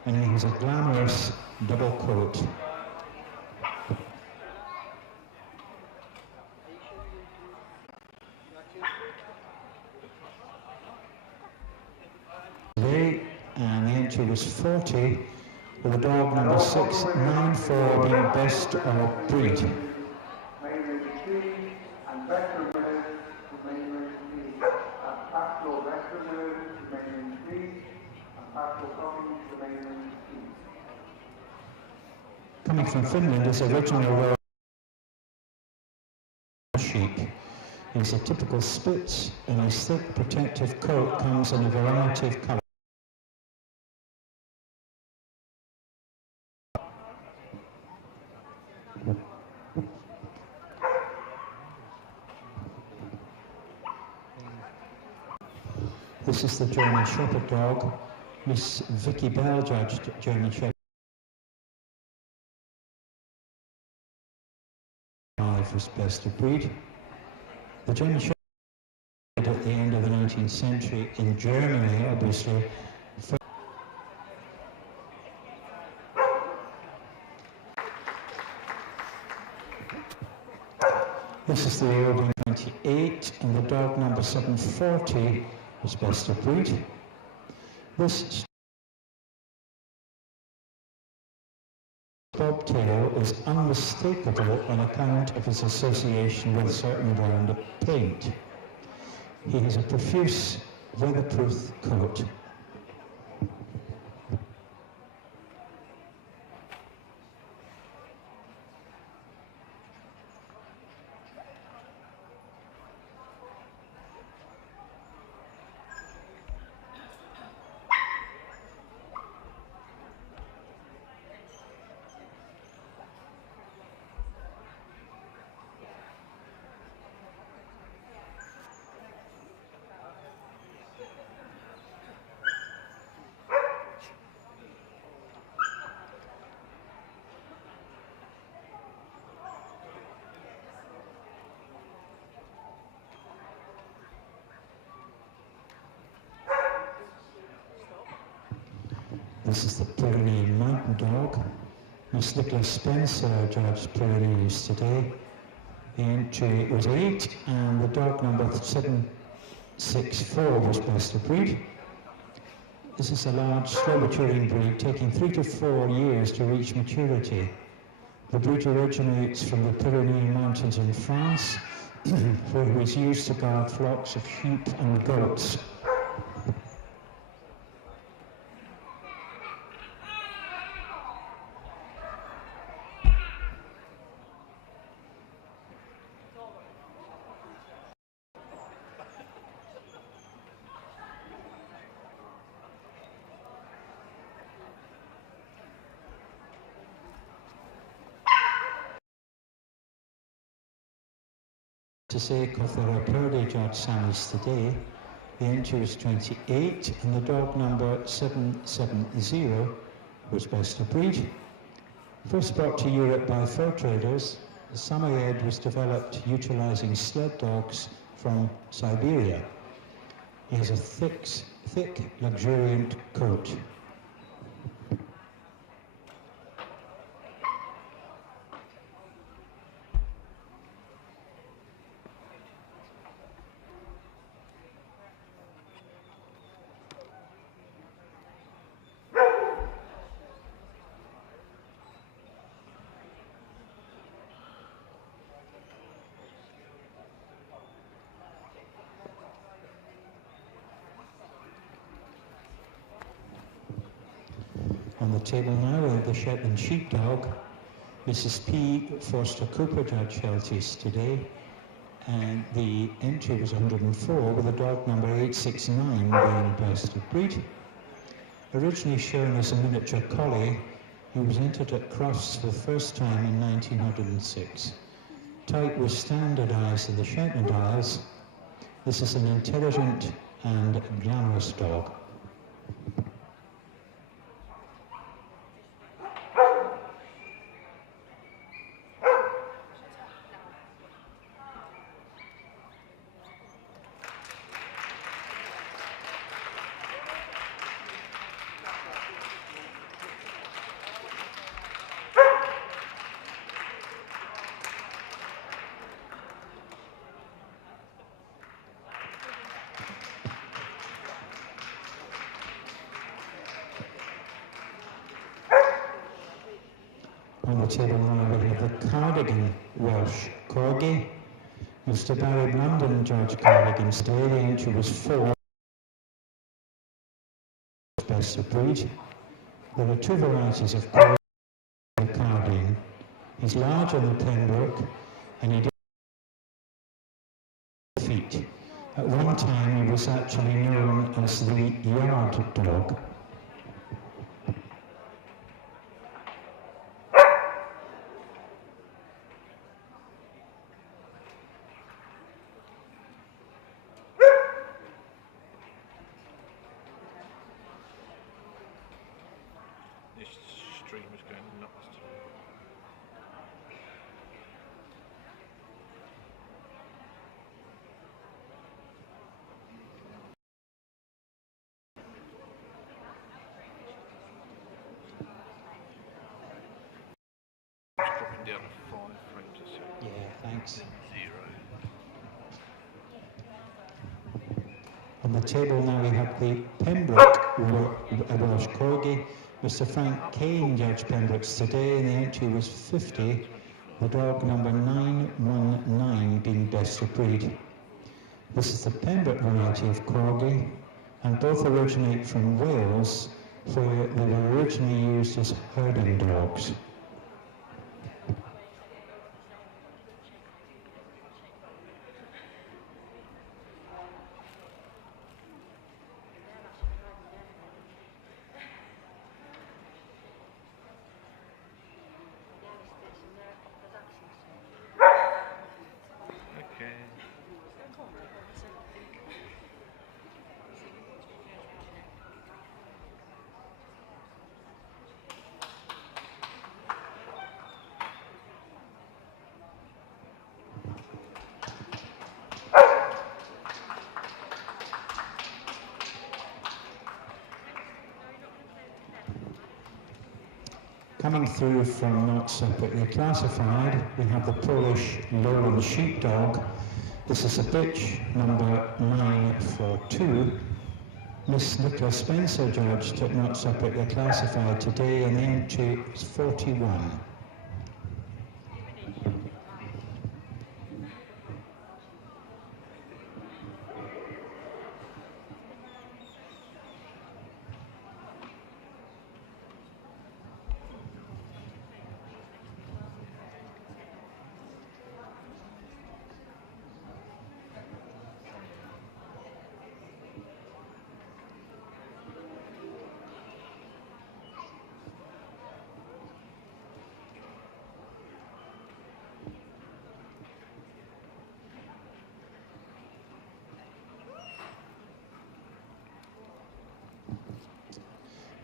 and he has a glamorous double coat. And the entry was 40, with the dog number 694 being best of breed. Coming from Finland, his original Royal sheep. He's a typical Spitz, and his thick protective coat comes in a variety of colours. This is the German Shepherd dog. Miss Vicky Bell judged German Shepherd. Was best of breed. The German Shepherd at the end of the 19th century in Germany, obviously. This is the Olding 28, and the dog number 740 was best of breed. This bobtail is unmistakable on account of his association with a certain brand of paint. He has a profuse, weatherproof coat. This is the Pyrenean Mountain Dog. Miss Nicola Spencer judged Pyrenees today. The entry was 8, and the dog number 764 was best of breed. This is a large, slow maturing breed, taking 3 to 4 years to reach maturity. The breed originates from the Pyrenean Mountains in France, where it was used to guard flocks of sheep and goats. To sake of the Raperde judge Sammys today, the entry was 28, and the dog number 770 was best of breed. First brought to Europe by fur traders, the Samoyed was developed utilizing sled dogs from Siberia. He has a thick, luxuriant coat. On the table now we have the Shetland Sheepdog. Mrs. P. Forster Cooper judged Shelties today, and the entry was 104, with the dog number 869 being best of breed. Originally shown as a miniature collie, he was entered at Crofts for the first time in 1906. Type was standardised in the Shetland Isles. This is an intelligent and glamorous dog. On the table now we have the Cardigan Welsh Corgi. Mr. Barry Blunden judged Cardigan today. The entry was 4, best of breed. There are 2 varieties of Corgi. He's larger than Pembroke, and he does feet. At one time, he was actually known as the yard dog. This stream is going nuts. It's dropping down to 5 frames a second. Yeah, thanks. 0. On the table now we have the Pembroke Welsh Corgi. Mr. Frank Kane judged Pembroke's today, and the entry was 50, the dog number 919 being best of breed. This is the Pembroke variety of Corgi, and both originate from Wales, where they were originally used as herding dogs. Okay. Coming through from not separately classified, we have the Polish Lowland Sheepdog. This is a bitch number 942. Miss Nicola Spencer judged at not separately classified today, and the entry is 41.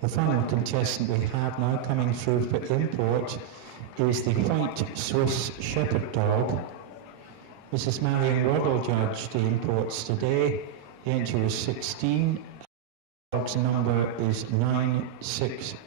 The final contestant we have now coming through for import is the White Swiss Shepherd Dog. Mrs. Marion Waddle judged the imports today. The entry was 16. The dog's number is 960.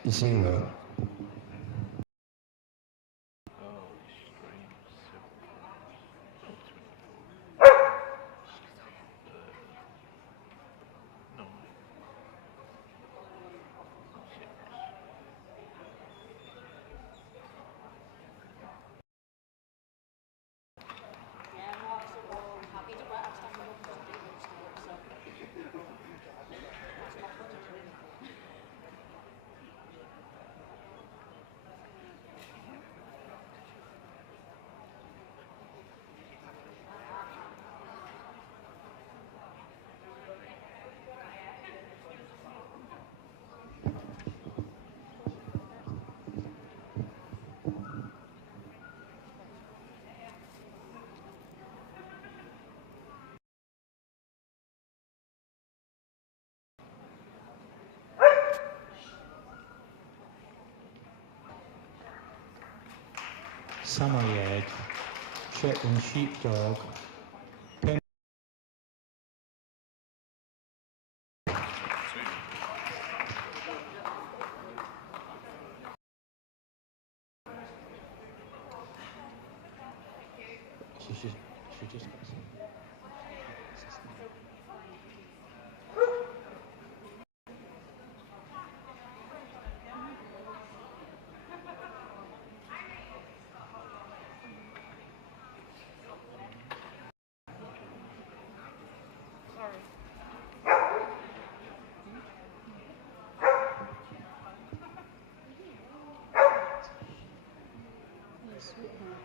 Samoyed, Shetland Sheepdog, she just got some. Sweetheart.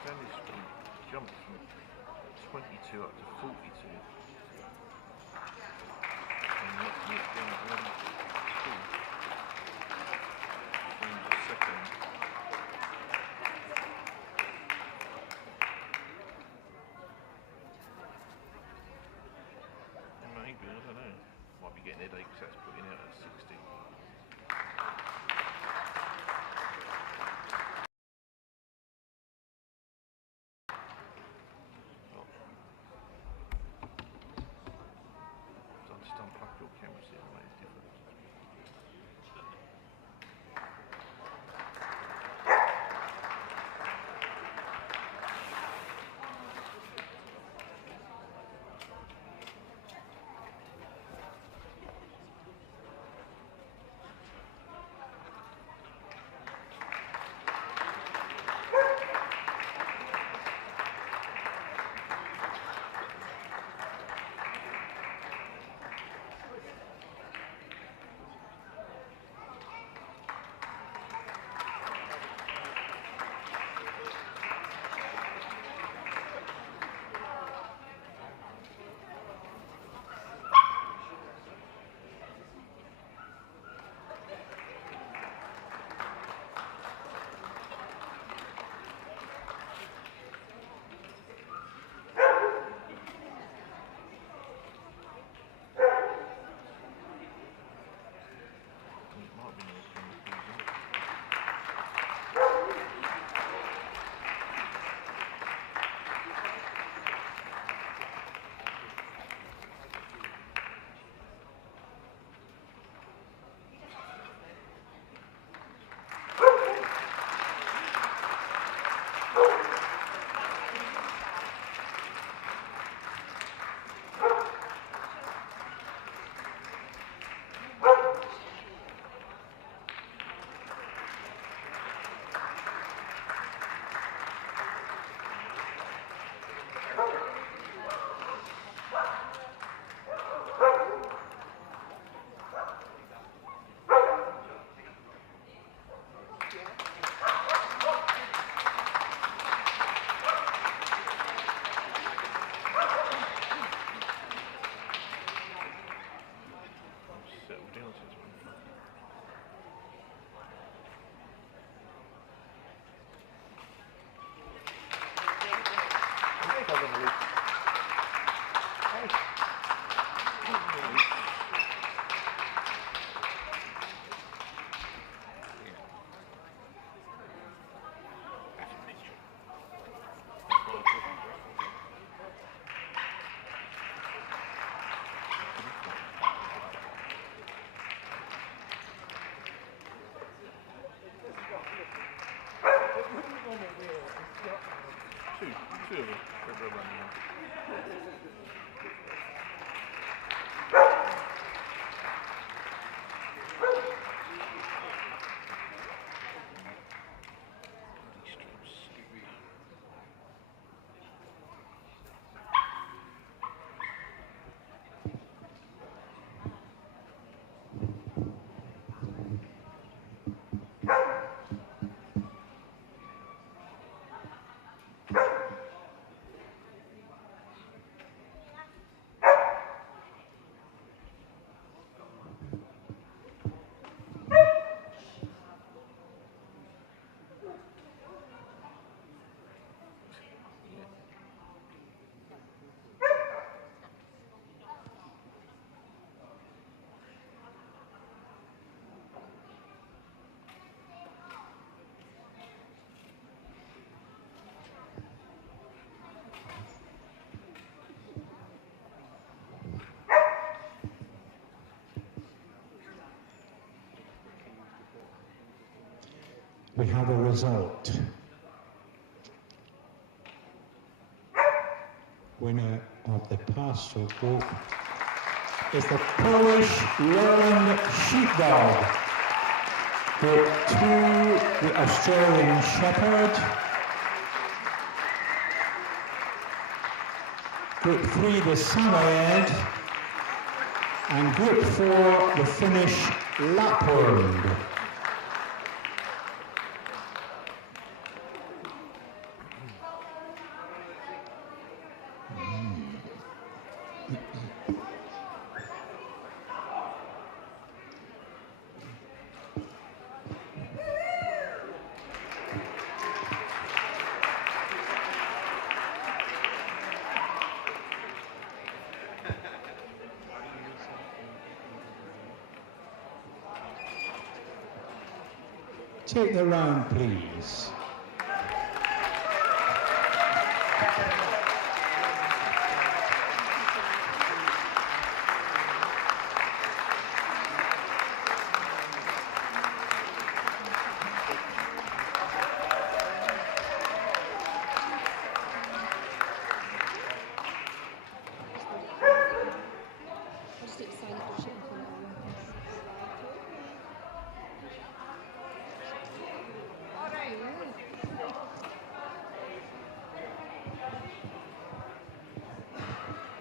Stanley Street jumped from 22 up to 42. And next week down at 11 school. James is second. Maybe, I don't know. Might be getting headaches, that's putting out at 60. Just unplug your camera, see if it makes a difference. It might be nice from the season. Settled down since one. Two of them. They're running now. These strips. we have a result. Winner of the Pastoral group is the Polish Lowland Sheepdog. Group 2, the Australian Shepherd. Group 3, the Samoyed. And Group 4, the Finnish Lapland. Take the round, please. Just excited to share with you.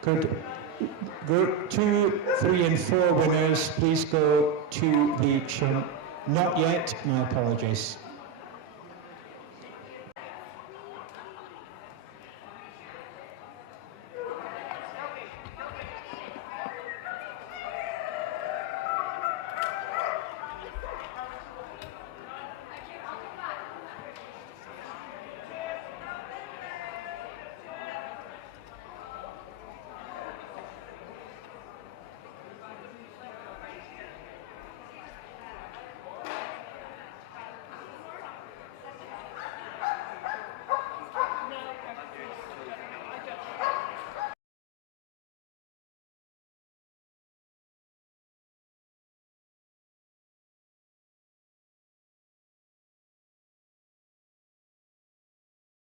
Could Group 2, 3 and 4 winners please go to the not yet, my apologies.